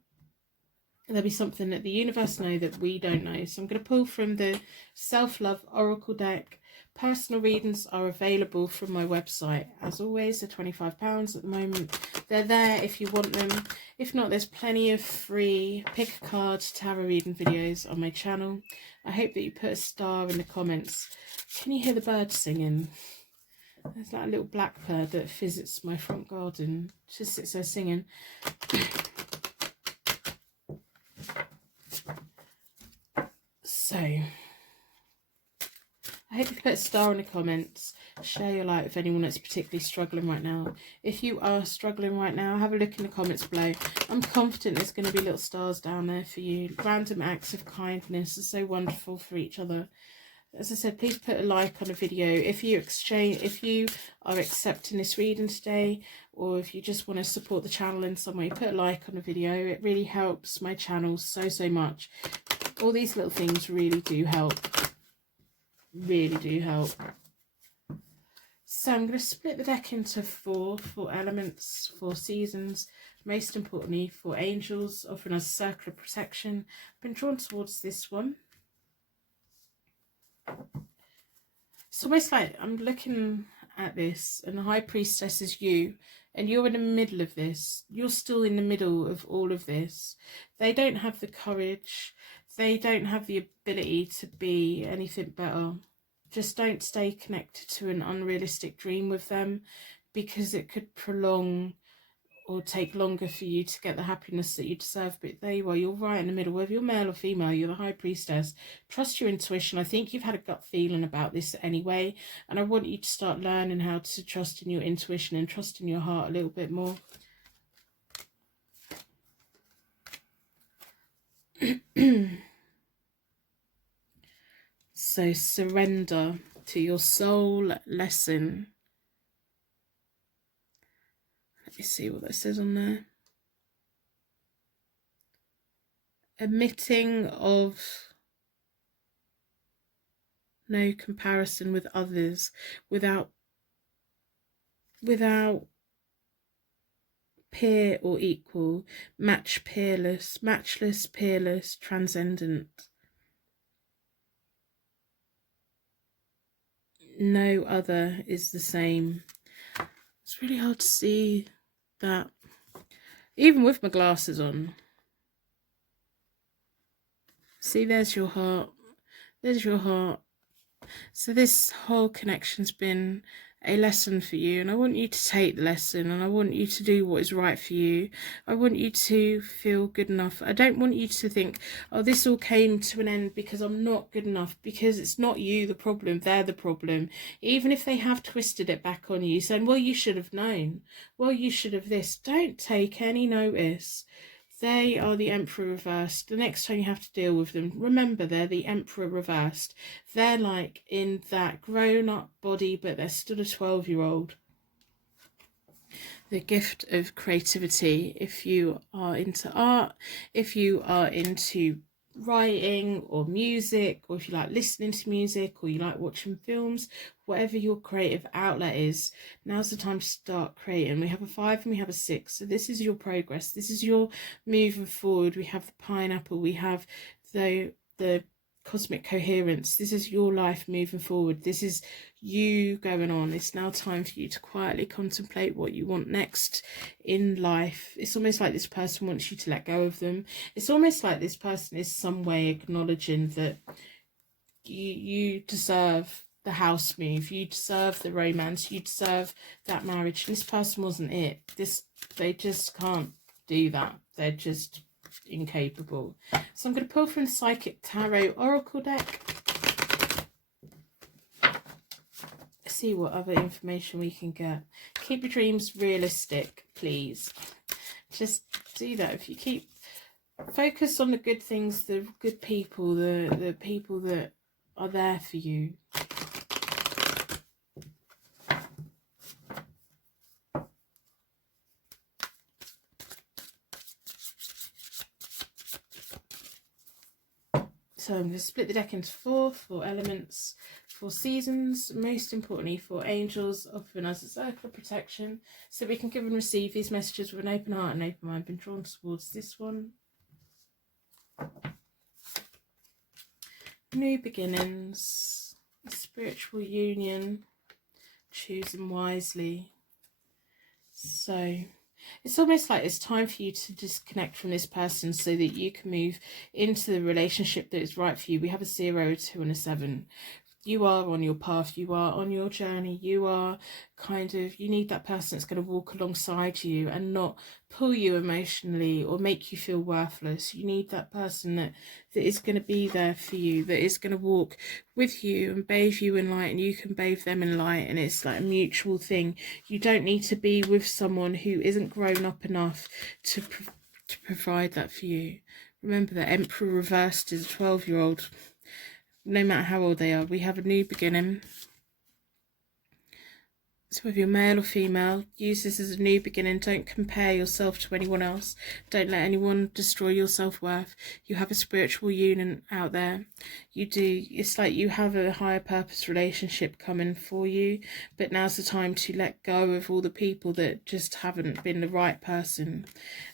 There'll be something that the universe know that we don't know. So I'm going to pull from the Self-Love Oracle deck. Personal readings are available from my website. As always, they're £25 at the moment. They're there if you want them. If not, there's plenty of free pick a card tarot reading videos on my channel. I hope that you put a star in the comments. Can you hear the birds singing? There's like a little blackbird that visits my front garden. Just sits there singing. So, I hope you put a star in the comments. Share your light with anyone that's particularly struggling right now. If you are struggling right now, have a look in the comments below. I'm confident there's going to be little stars down there for you. Random acts of kindness are so wonderful for each other. As I said, please put a like on the video. If you are accepting this reading today, or if you just want to support the channel in some way, put a like on the video. It really helps my channel so much. All these little things really do help. Really do help. So I'm going to split the deck into four elements, 4 seasons. Most importantly, 4 angels, offering us a circle of protection. I've been drawn towards this one. It's almost like I'm looking at this, and the High Priestess is you, and you're in the middle of this. You're still in the middle of all of this. They don't have the courage. They don't have the ability to be anything better. Just don't stay connected to an unrealistic dream with them, because it could prolong or take longer for you to get the happiness that you deserve. But there you are, you're right in the middle. Whether you're male or female, you're the High Priestess. Trust your intuition. I think you've had a gut feeling about this anyway, and I want you to start learning how to trust in your intuition and trust in your heart a little bit more. So surrender to your soul lesson. Let me see what that says on there. Admitting of no comparison with others, without peer or equal, matchless, peerless, transcendent. No other is the same. It's really hard to see that, even with my glasses on. See, there's your heart. There's your heart. So this whole connection's been a lesson for you, and I want you to take the lesson, and I want you to do what is right for you. I want you to feel good enough. I don't want you to think, oh, this all came to an end because I'm not good enough, because it's not you the problem, they're the problem. Even if they have twisted it back on you, saying, well, you should have known, well, you should have this. Don't take any notice. They are the Emperor reversed. The next time you have to deal with them, remember they're the Emperor reversed. They're like in that grown-up body, but they're still a 12-year-old. the gift of creativity. If you are into art, if you are into writing or music, or if you like listening to music, or you like watching films, whatever your creative outlet is, now's the time to start creating. We have a 5 and we have a 6, so this is your progress, this is your moving forward. We have the pineapple, we have the cosmic coherence. This is your life moving forward. This is you going on. It's now time for you to quietly contemplate what you want next in life. It's almost like this person wants you to let go of them. It's almost like this person is some way acknowledging that you deserve the house move, you deserve the romance, you deserve that marriage. This person wasn't it. They just can't do that. They're just incapable. So I'm going to pull from the Psychic Tarot Oracle deck, see what other information we can get. Keep your dreams realistic, please. Just do that. If you keep focus on the good things, the good people, the people that are there for you. So I'm going to split the deck into four elements, 4 seasons, most importantly 4 angels, offering us a circle of protection, so we can give and receive these messages with an open heart and open mind. Been drawn towards this one. New beginnings, spiritual union, choosing wisely. So it's almost like it's time for you to disconnect from this person so that you can move into the relationship that is right for you. We have a 0, a 2 and a 7. You are on your path, you are on your journey, you are you need that person that's going to walk alongside you and not pull you emotionally or make you feel worthless. You need that person that is going to be there for you, that is going to walk with you and bathe you in light, and you can bathe them in light, and it's like a mutual thing. You don't need to be with someone who isn't grown up enough to provide that for you. Remember that Emperor reversed is a 12-year-old. No matter how old they are, we have a new beginning. So whether you're male or female, use this as a new beginning. Don't compare yourself to anyone else. Don't let anyone destroy your self-worth. You have a spiritual union out there. You do. It's like you have a higher purpose relationship coming for you, but now's the time to let go of all the people that just haven't been the right person.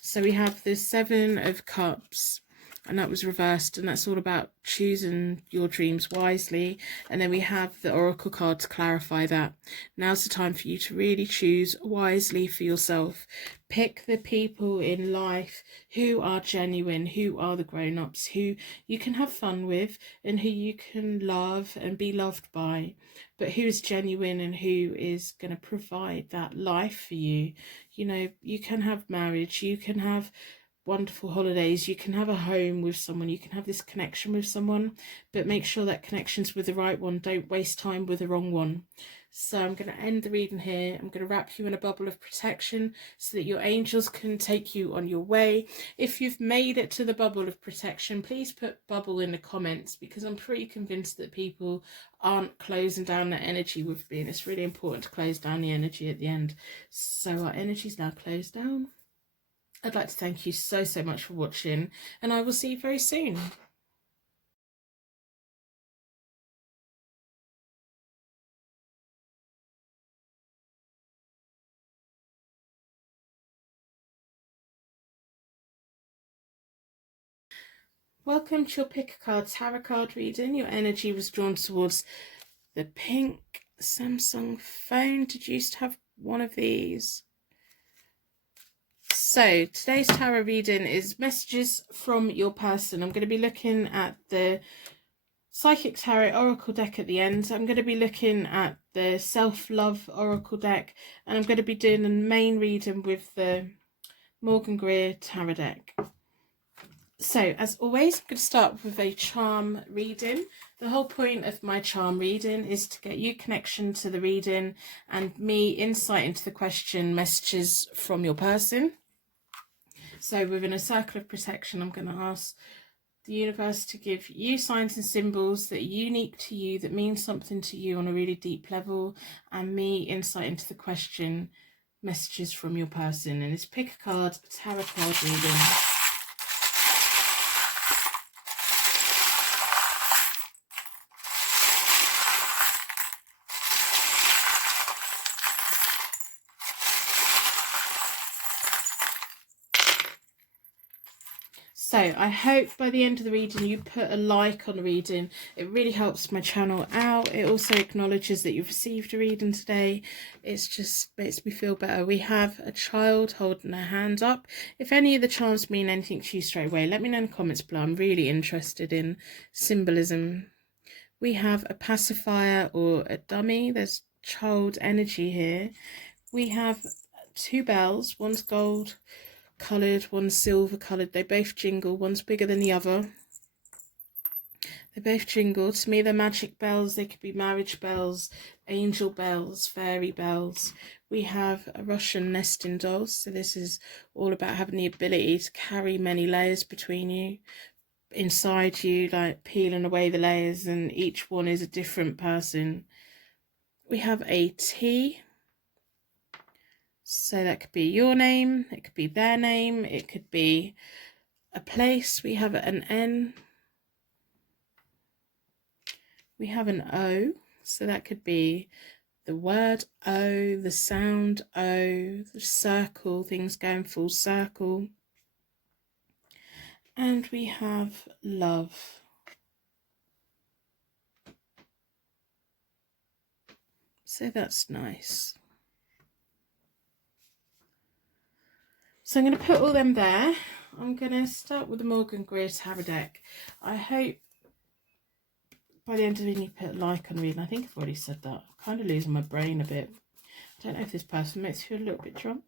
So we have the 7 of Cups, and that was reversed, and that's all about choosing your dreams wisely. And then we have the Oracle card to clarify that. Now's the time for you to really choose wisely for yourself. Pick the people in life who are genuine, who are the grown-ups, who you can have fun with and who you can love and be loved by, but who is genuine and who is going to provide that life for you. You know, you can have marriage, you can have wonderful holidays, you can have a home with someone, you can have this connection with someone, but make sure that connection's with the right one. Don't waste time with the wrong one. So I'm going to end the reading here. I'm going to wrap you in a bubble of protection so that your angels can take you on your way. If you've made it to the bubble of protection, please put bubble in the comments, because I'm pretty convinced that people aren't closing down their energy with me, and it's really important to close down the energy at the end. So our energy's now closed down. I'd like to thank you so much for watching, and I will see you very soon. Welcome to your Pick a Card Tarot card reading. Your energy was drawn towards the pink Samsung phone. Did you used to have one of these? So today's tarot reading is messages from your person. I'm going to be looking at the Psychic Tarot Oracle deck at the end. I'm going to be looking at the Self-Love Oracle deck, and I'm going to be doing the main reading with the Morgan Greer Tarot deck. So as always, I'm going to start with a charm reading. The whole point of my charm reading is to get you connection to the reading and me insight into the question, messages from your person. So within a circle of protection, I'm going to ask the universe to give you signs and symbols that are unique to you, that mean something to you on a really deep level, and me insight into the question, messages from your person. And it's Pick a Card Tarot card reading. So I hope by the end of the reading you put a like on the reading. It really helps my channel out. It also acknowledges that you've received a reading today. It's just makes me feel better. We have a child holding her hand up. If any of the charms mean anything to you straight away, let me know in the comments below. I'm really interested in symbolism. We have a pacifier or a dummy. There's child energy here. We have 2 bells. One's gold coloured, one's silver coloured. They both jingle. One's bigger than the other. They both jingle. To me, they're magic bells. They could be marriage bells, angel bells, fairy bells. We have a Russian nesting doll. So this is all about having the ability to carry many layers between you, inside you, like peeling away the layers, and each one is a different person. We have a T. So that could be your name, it could be their name, it could be a place. We have an N. We have an O. So that could be the word O, the sound O, the circle, things going full circle. And we have love. So that's nice. So I'm going to put all them there. I'm going to start with the Morgan Greer Tarot deck. I hope by the end of the video you put a like on reading. I think I've already said that. I'm kind of losing my brain a bit. I don't know if this person makes you feel a little bit drunk.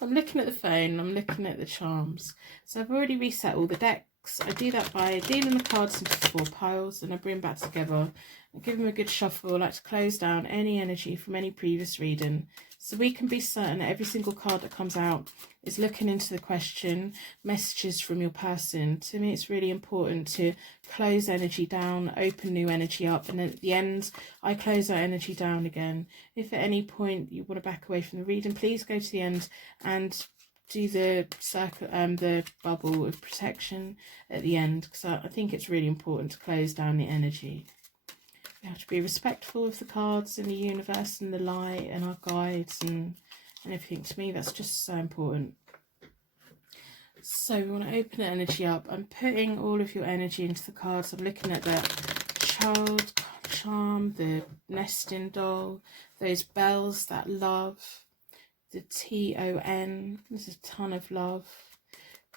I'm looking at the phone, I'm looking at the charms. So I've already reset all the decks. I do that by dealing the cards into 4 piles, and I bring them back together and give them a good shuffle. I like to close down any energy from any previous reading, so we can be certain that every single card that comes out is looking into the question, messages from your person. To me, it's really important to close energy down, open new energy up, and then at the end, I close that energy down again. If at any point you want to back away from the reading, please go to the end and do the circle, the bubble of protection at the end, because I think it's really important to close down the energy. We have to be respectful of the cards and the universe and the light and our guides and everything. To me, that's just so important. So we want to open the energy up. I'm putting all of your energy into the cards. I'm looking at the child charm, the nesting doll, those bells, that love, the T-O-N. There's a ton of love.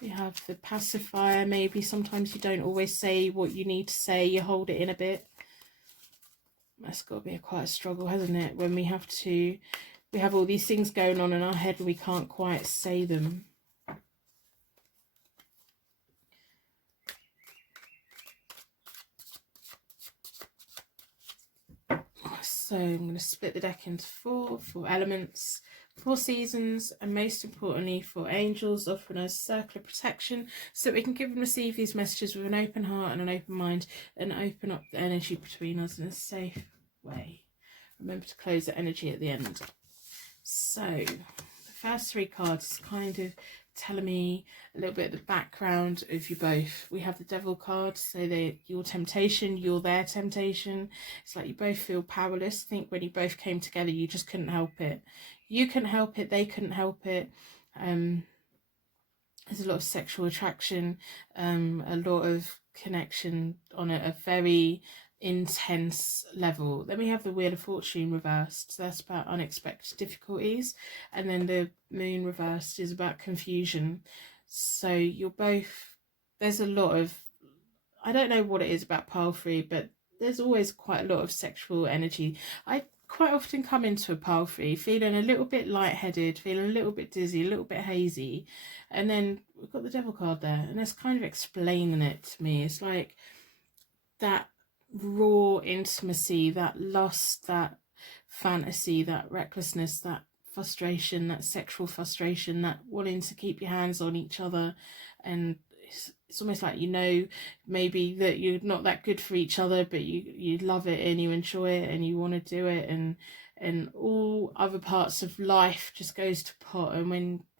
We have the pacifier. Maybe sometimes you don't always say what you need to say. You hold it in a bit. That's got to be quite a struggle, hasn't it? When we have all these things going on in our head and we can't quite say them. So I'm going to split the deck into 4 elements, 4 seasons, and most importantly 4 angels, offering us a circle of protection so that we can give and receive these messages with an open heart and an open mind, and open up the energy between us in a safe way. Remember to close the energy at the end. So the first 3 cards kind of telling me a little bit of the background of you both. We have the Devil card, so they're your temptation, you're their temptation. It's like you both feel powerless. I think when you both came together, you just couldn't help it. You couldn't help it, they couldn't help it. There's a lot of sexual attraction, a lot of connection on a very intense level. Then we have the Wheel of Fortune reversed, so that's about unexpected difficulties, and then the Moon reversed is about confusion. So you're both, there's a lot of, I don't know what it is about pile 3, but there's always quite a lot of sexual energy. I quite often come into a pile 3 feeling a little bit lightheaded, feeling a little bit dizzy, a little bit hazy, and then we've got the Devil card there, and that's kind of explaining it to me. It's like that raw intimacy, that lust, that fantasy, that recklessness, that frustration, that sexual frustration, that wanting to keep your hands on each other. And it's almost like, you know, maybe that you're not that good for each other, but you love it and you enjoy it and you want to do it, and and all other parts of life just goes to pot. And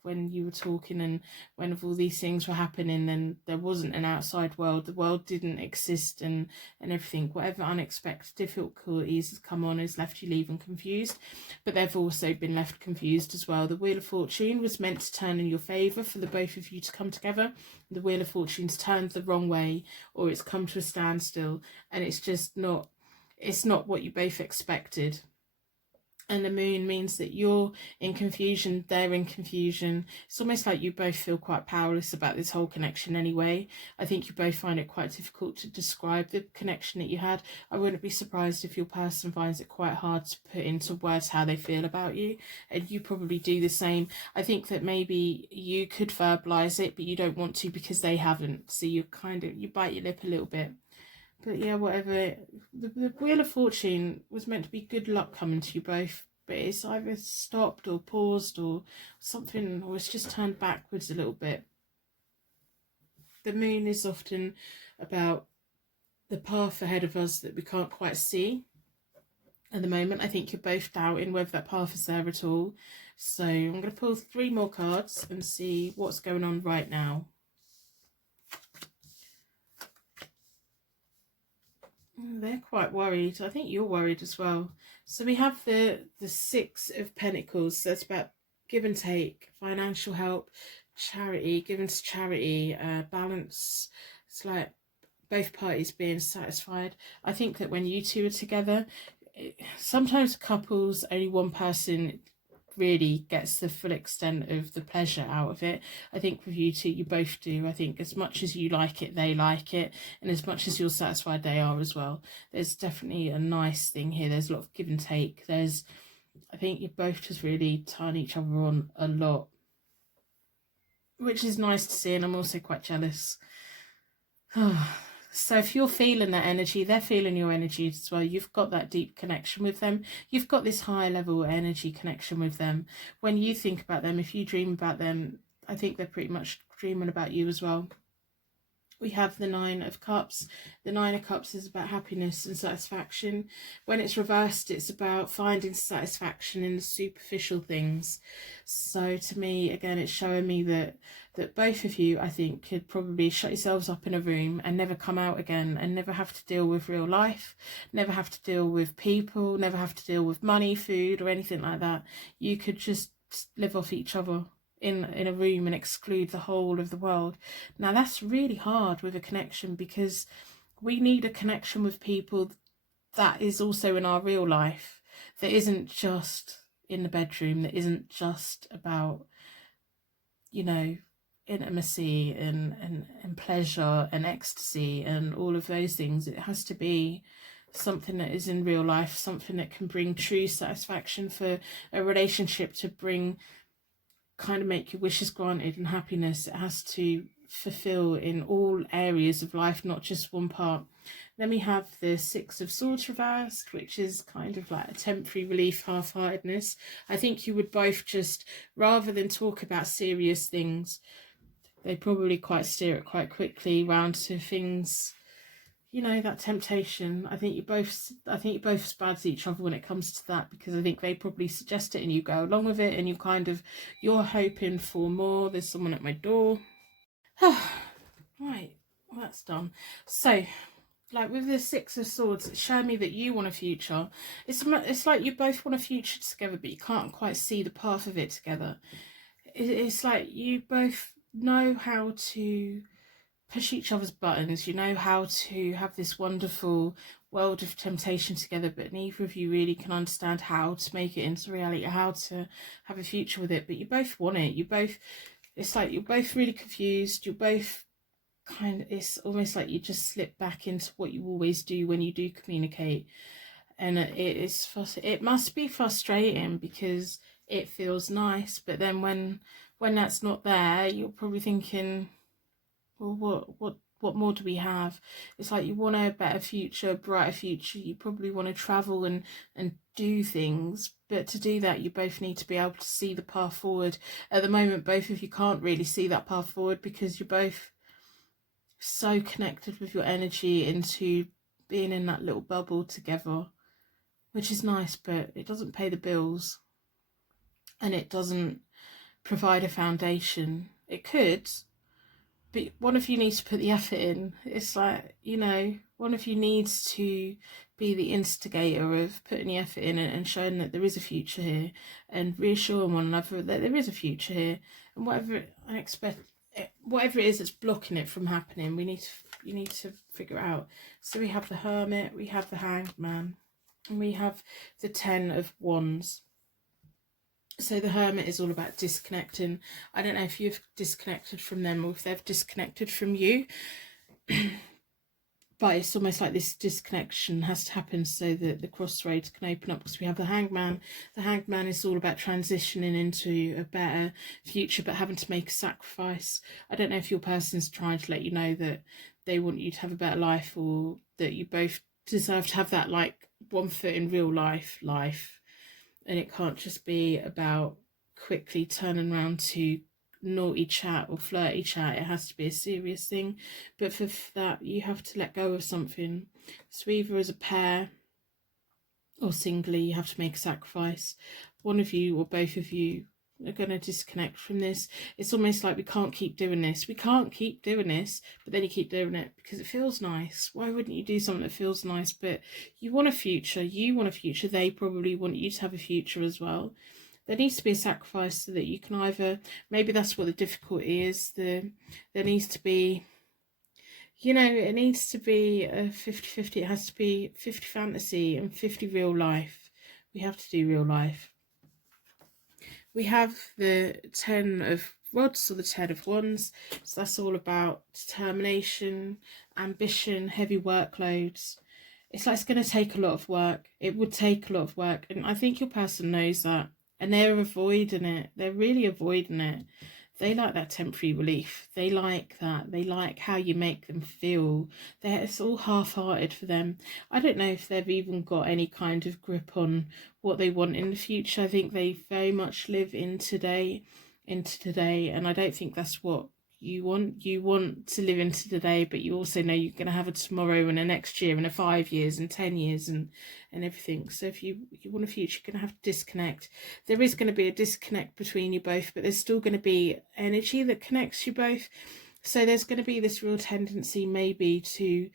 when you were talking and when all these things were happening, then there wasn't an outside world. The world didn't exist, and everything, whatever unexpected difficulties has come on, has left you leaving confused. But they've also been left confused as well. The Wheel of Fortune was meant to turn in your favour for the both of you to come together. The Wheel of Fortune's turned the wrong way, or it's come to a standstill, and it's just not, it's not what you both expected. And the moon means that you're in confusion, they're in confusion. It's almost like you both feel quite powerless about this whole connection anyway. I think you both find it quite difficult to describe the connection that you had. I wouldn't be surprised if your person finds it quite hard to put into words how they feel about you, and you probably do the same. I think that maybe you could verbalise it, but you don't want to because they haven't. So you bite your lip a little bit. But yeah, whatever. The Wheel of Fortune was meant to be good luck coming to you both, but it's either stopped or paused or something, or it's just turned backwards a little bit. The moon is often about the path ahead of us that we can't quite see at the moment. I think you're both doubting whether that path is there at all. So I'm going to pull 3 more cards and see what's going on right now. They're quite worried. I think you're worried as well. So we have the 6 of Pentacles. So that's about give and take, financial help, charity, giving to charity, balance. It's like both parties being satisfied. I think that when you two are together, sometimes couples, only one person really gets the full extent of the pleasure out of it. I think with you two, you both do. I think as much as you like it, they like it, and as much as you're satisfied, they are as well. There's definitely a nice thing here. There's a lot of give and take. I think you both just really turn each other on a lot, which is nice to see, and I'm also quite jealous. So if you're feeling that energy, they're feeling your energy as well. You've got that deep connection with them. You've got this high level energy connection with them. When you think about them, if you dream about them, I think they're pretty much dreaming about you as well. We have the 9 of Cups. The 9 of Cups is about happiness and satisfaction. When it's reversed, it's about finding satisfaction in the superficial things. So to me, again, it's showing me that both of you, I think, could probably shut yourselves up in a room and never come out again, and never have to deal with real life, never have to deal with people, never have to deal with money, food, or anything like that. You could just live off each other in a room and exclude the whole of the world. Now that's really hard with a connection, because we need a connection with people that is also in our real life, that isn't just in the bedroom, that isn't just about, you know, intimacy and pleasure and ecstasy and all of those things. It has to be something that is in real life, something that can bring true satisfaction, for a relationship to bring, kind of make your wishes granted and happiness. It has to fulfill in all areas of life, not just one part. Then we have the 6 of Swords reversed, which is kind of like a temporary relief, half-heartedness. I think you would both just, rather than talk about serious things, they probably quite steer it quite quickly round to things, you know, that temptation. I think you both spaz each other when it comes to that, because I think they probably suggest it and you go along with it, and you're hoping for more. There's someone at my door. Right, well, that's done. So, like with the 6 of Swords, it's showing me that you want a future. It's like you both want a future together, but you can't quite see the path of it together. It's like you both know how to push each other's buttons, you know how to have this wonderful world of temptation together, but neither of you really can understand how to make it into reality, how to have a future with it. But you both want it. It's like you're both really confused. You're both it's almost like you just slip back into what you always do when you do communicate, and it must be frustrating, because it feels nice, but then when that's not there, you're probably thinking, well, what more do we have? It's like you want a better future, a brighter future. You probably want to travel and do things, but to do that, you both need to be able to see the path forward. At the moment, both of you can't really see that path forward, because you're both so connected with your energy into being in that little bubble together. which is nice, but it doesn't pay the bills and it doesn't provide a foundation. It could, but one of you needs to put the effort in. It's like, you know, one of you needs to be the instigator of putting the effort in and showing that there is a future here, and reassuring one another that there is a future here. And whatever it is that's blocking it from happening, you need to figure it out. So we have the Hermit, we have the Hanged Man, and we have the Ten of Wands. So the Hermit is all about disconnecting. I don't know if you've disconnected from them or if they've disconnected from you. But it's almost like this disconnection has to happen so that the crossroads can open up, because we have the Hanged Man. The Hanged Man is all about transitioning into a better future, but having to make a sacrifice. I don't know if your person's trying to let you know that they want you to have a better life, or that you both deserve to have that, like, one foot in real life, and it can't just be about quickly turning around to naughty chat or flirty chat. It has to be a serious thing, but for that you have to let go of something. So either as a pair or singly, you have to make a sacrifice. One of you or both of you are going to disconnect from this. It's almost like we can't keep doing this, but then you keep doing it because it feels nice. Why wouldn't you do something that feels nice? But you want a future, they probably want you to have a future as well. There needs to be a sacrifice so that you can either, maybe that's what the difficulty is, there needs to be, you know, it needs to be a 50-50. It has to be 50 fantasy and 50 real life. We have to do real life. We have the Ten of Rods, or the Ten of Wands. So that's all about determination, ambition, heavy workloads. It's like it's going to take a lot of work. It would take a lot of work. And I think your person knows that. And they're avoiding it. They're really avoiding it. They like that temporary relief. They like that. They like how you make them feel. It's all half-hearted for them. I don't know if they've even got any kind of grip on what they want in the future. I think they very much live in today, and I don't think that's what you want. You want to live into today, but you also know you're going to have a tomorrow and a next year and a 5 years and 10 years and everything. So if you want a future, you're going to have to disconnect. There is going to be a disconnect between you both, but there's still going to be energy that connects you both. So there's going to be this real tendency maybe to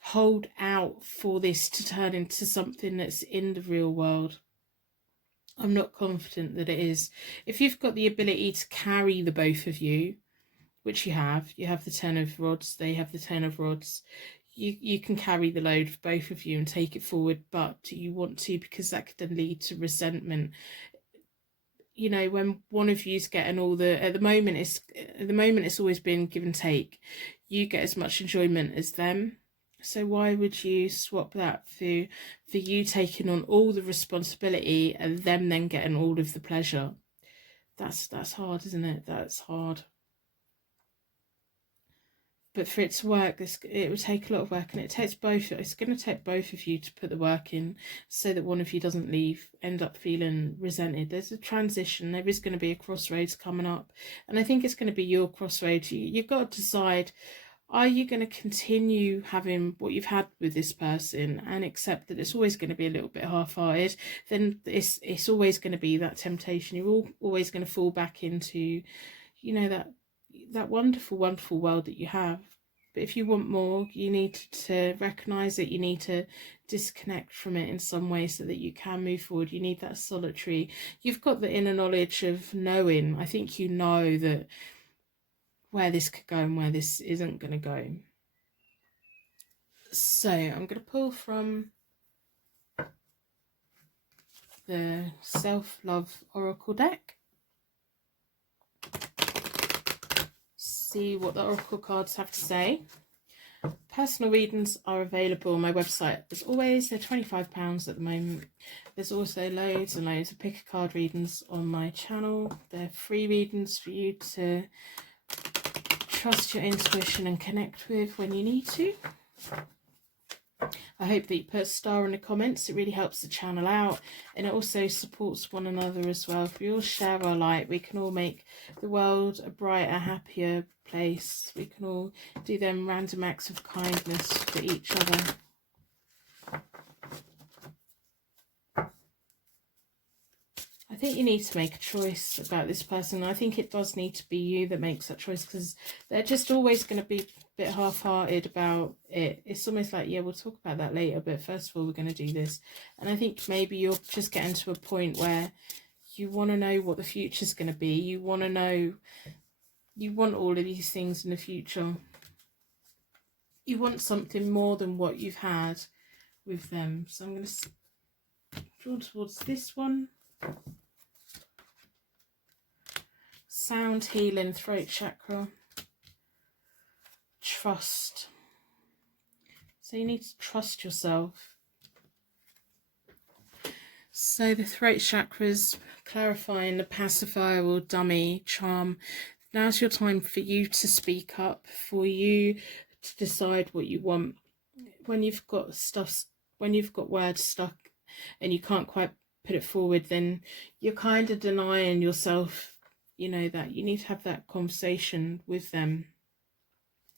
hold out for this to turn into something that's in the real world. I'm not confident that it is. If you've got the ability to carry the both of you, which you have the Ten of Rods, they have the Ten of Rods, you can carry the load for both of you and take it forward. But do you want to? Because that could then lead to resentment. You know, when one of you's getting all the, at the moment it's always been give and take. You get as much enjoyment as them. So why would you swap that for you taking on all the responsibility and them then getting all of the pleasure? That's hard, isn't it? That's hard. But for it to work, it would take a lot of work, and it takes both. It's going to take both of you to put the work in, so that one of you doesn't end up feeling resented. There's a transition. There is going to be a crossroads coming up, and I think it's going to be your crossroads. You've got to decide: are you going to continue having what you've had with this person and accept that it's always going to be a little bit half-hearted? Then it's always going to be that temptation. You're always going to fall back into, you know, that wonderful, wonderful world that you have. But if you want more, you need to recognise it. You need to disconnect from it in some way so that you can move forward. You need that solitary. You've got the inner knowledge of knowing. I think you know that where this could go and where this isn't going to go. So I'm going to pull from the Self-Love Oracle deck. See what the oracle cards have to say. Personal readings are available on my website as always. They're £25 at the moment. There's also loads and loads of pick a card readings on my channel. They're free readings for you to trust your intuition and connect with when you need to. I hope that you put a star in the comments. It really helps the channel out, and it also supports one another as well. If we all share our light, we can all make the world a brighter, happier place. We can all do them random acts of kindness for each other. think you need to make a choice about this person. I think it does need to be you that makes that choice, because they're just always going to be a bit half-hearted about it. It's almost like, yeah, we'll talk about that later, but first of all, we're going to do this. And I think maybe you're just getting to a point where you want to know what the future's going to be. You want to know, you want all of these things in the future. You want something more than what you've had with them. So I'm going to draw towards this one. Sound healing, throat chakra, trust. So you need to trust yourself. So the throat chakras, clarifying the pacifier or dummy charm. Now's your time for you to speak up, for you to decide what you want. When you've got stuff, when you've got words stuck and you can't quite put it forward, then you're kind of denying yourself, you know, that you need to have that conversation with them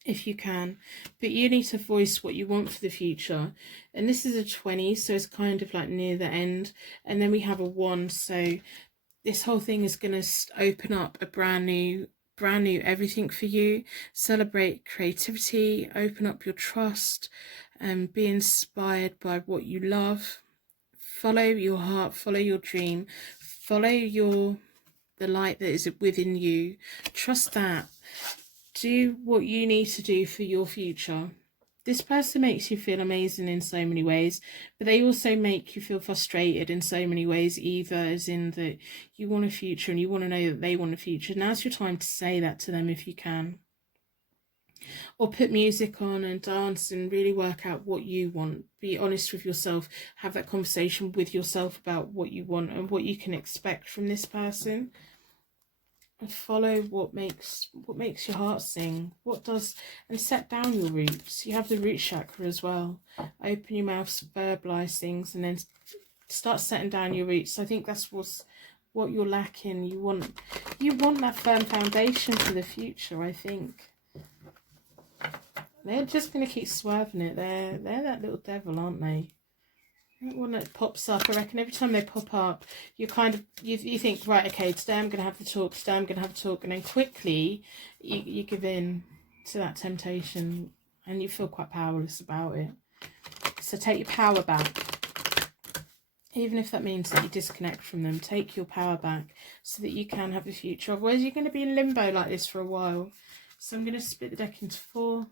if you can. But you need to voice what you want for the future. And this is a 20, so it's kind of like near the end. And then we have a 1, so this whole thing is going to open up a brand new everything for you. Celebrate creativity, open up your trust, and be inspired by what you love. Follow your heart, follow your dream, follow the light that is within you. Trust that. Do what you need to do for your future. This person makes you feel amazing in so many ways, but they also make you feel frustrated in so many ways, either as in that you want a future and you want to know that they want a future. Now's your time to say that to them if you can. Or put music on and dance and really work out what you want. Be honest with yourself. Have that conversation with yourself about what you want and what you can expect from this person. And follow what makes your heart sing. And set down your roots. You have the root chakra as well. Open your mouth, verbalize things, and then start setting down your roots. I think that's what you're lacking. You want that firm foundation for the future, I think. They're just going to keep swerving it. They're that little devil, aren't they? That one that pops up, I reckon every time they pop up, you kind of, you think, right, okay, today I'm going to have the talk, today I'm going to have the talk, and then quickly you give in to that temptation and you feel quite powerless about it. So take your power back. Even if that means that you disconnect from them, take your power back so that you can have a future. Otherwise, you're going to be in limbo like this for a while. So I'm going to split the deck into 4.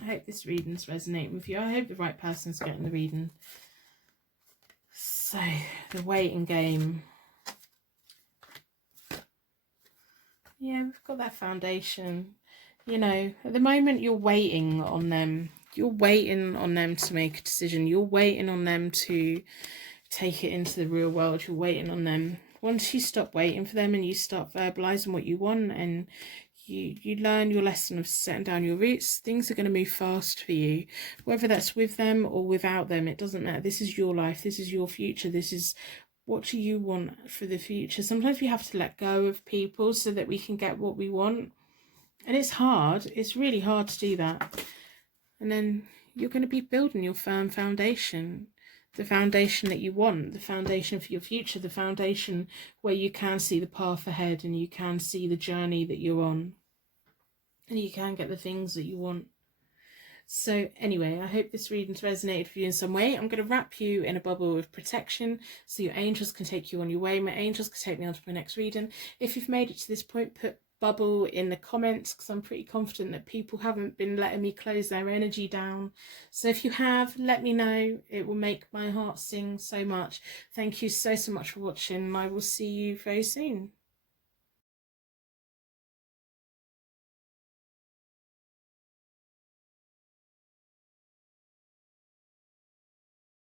I hope this reading's resonating with you. I hope the right person's getting the reading. So, the waiting game. Yeah, we've got that foundation. You know, at the moment you're waiting on them. You're waiting on them to make a decision. You're waiting on them to take it into the real world. You're waiting on them. Once you stop waiting for them and you start verbalizing what you want and you learn your lesson of setting down your roots, things are going to move fast for you. Whether that's with them or without them, it doesn't matter. This is your life. This is your future. This is what do you want for the future. Sometimes we have to let go of people so that we can get what we want. And it's hard. It's really hard to do that. And then you're going to be building your firm foundation. The foundation that you want, the foundation for your future, the foundation where you can see the path ahead and you can see the journey that you're on and you can get the things that you want. So anyway, I hope this reading's resonated with you in some way. I'm going to wrap you in a bubble of protection so your angels can take you on your way. My angels can take me on to my next reading. If you've made it to this point, put bubble in the comments because I'm pretty confident that people haven't been letting me close their energy down. So if you have, let me know. It will make my heart sing so much. Thank you so much for watching, and I will see you very soon.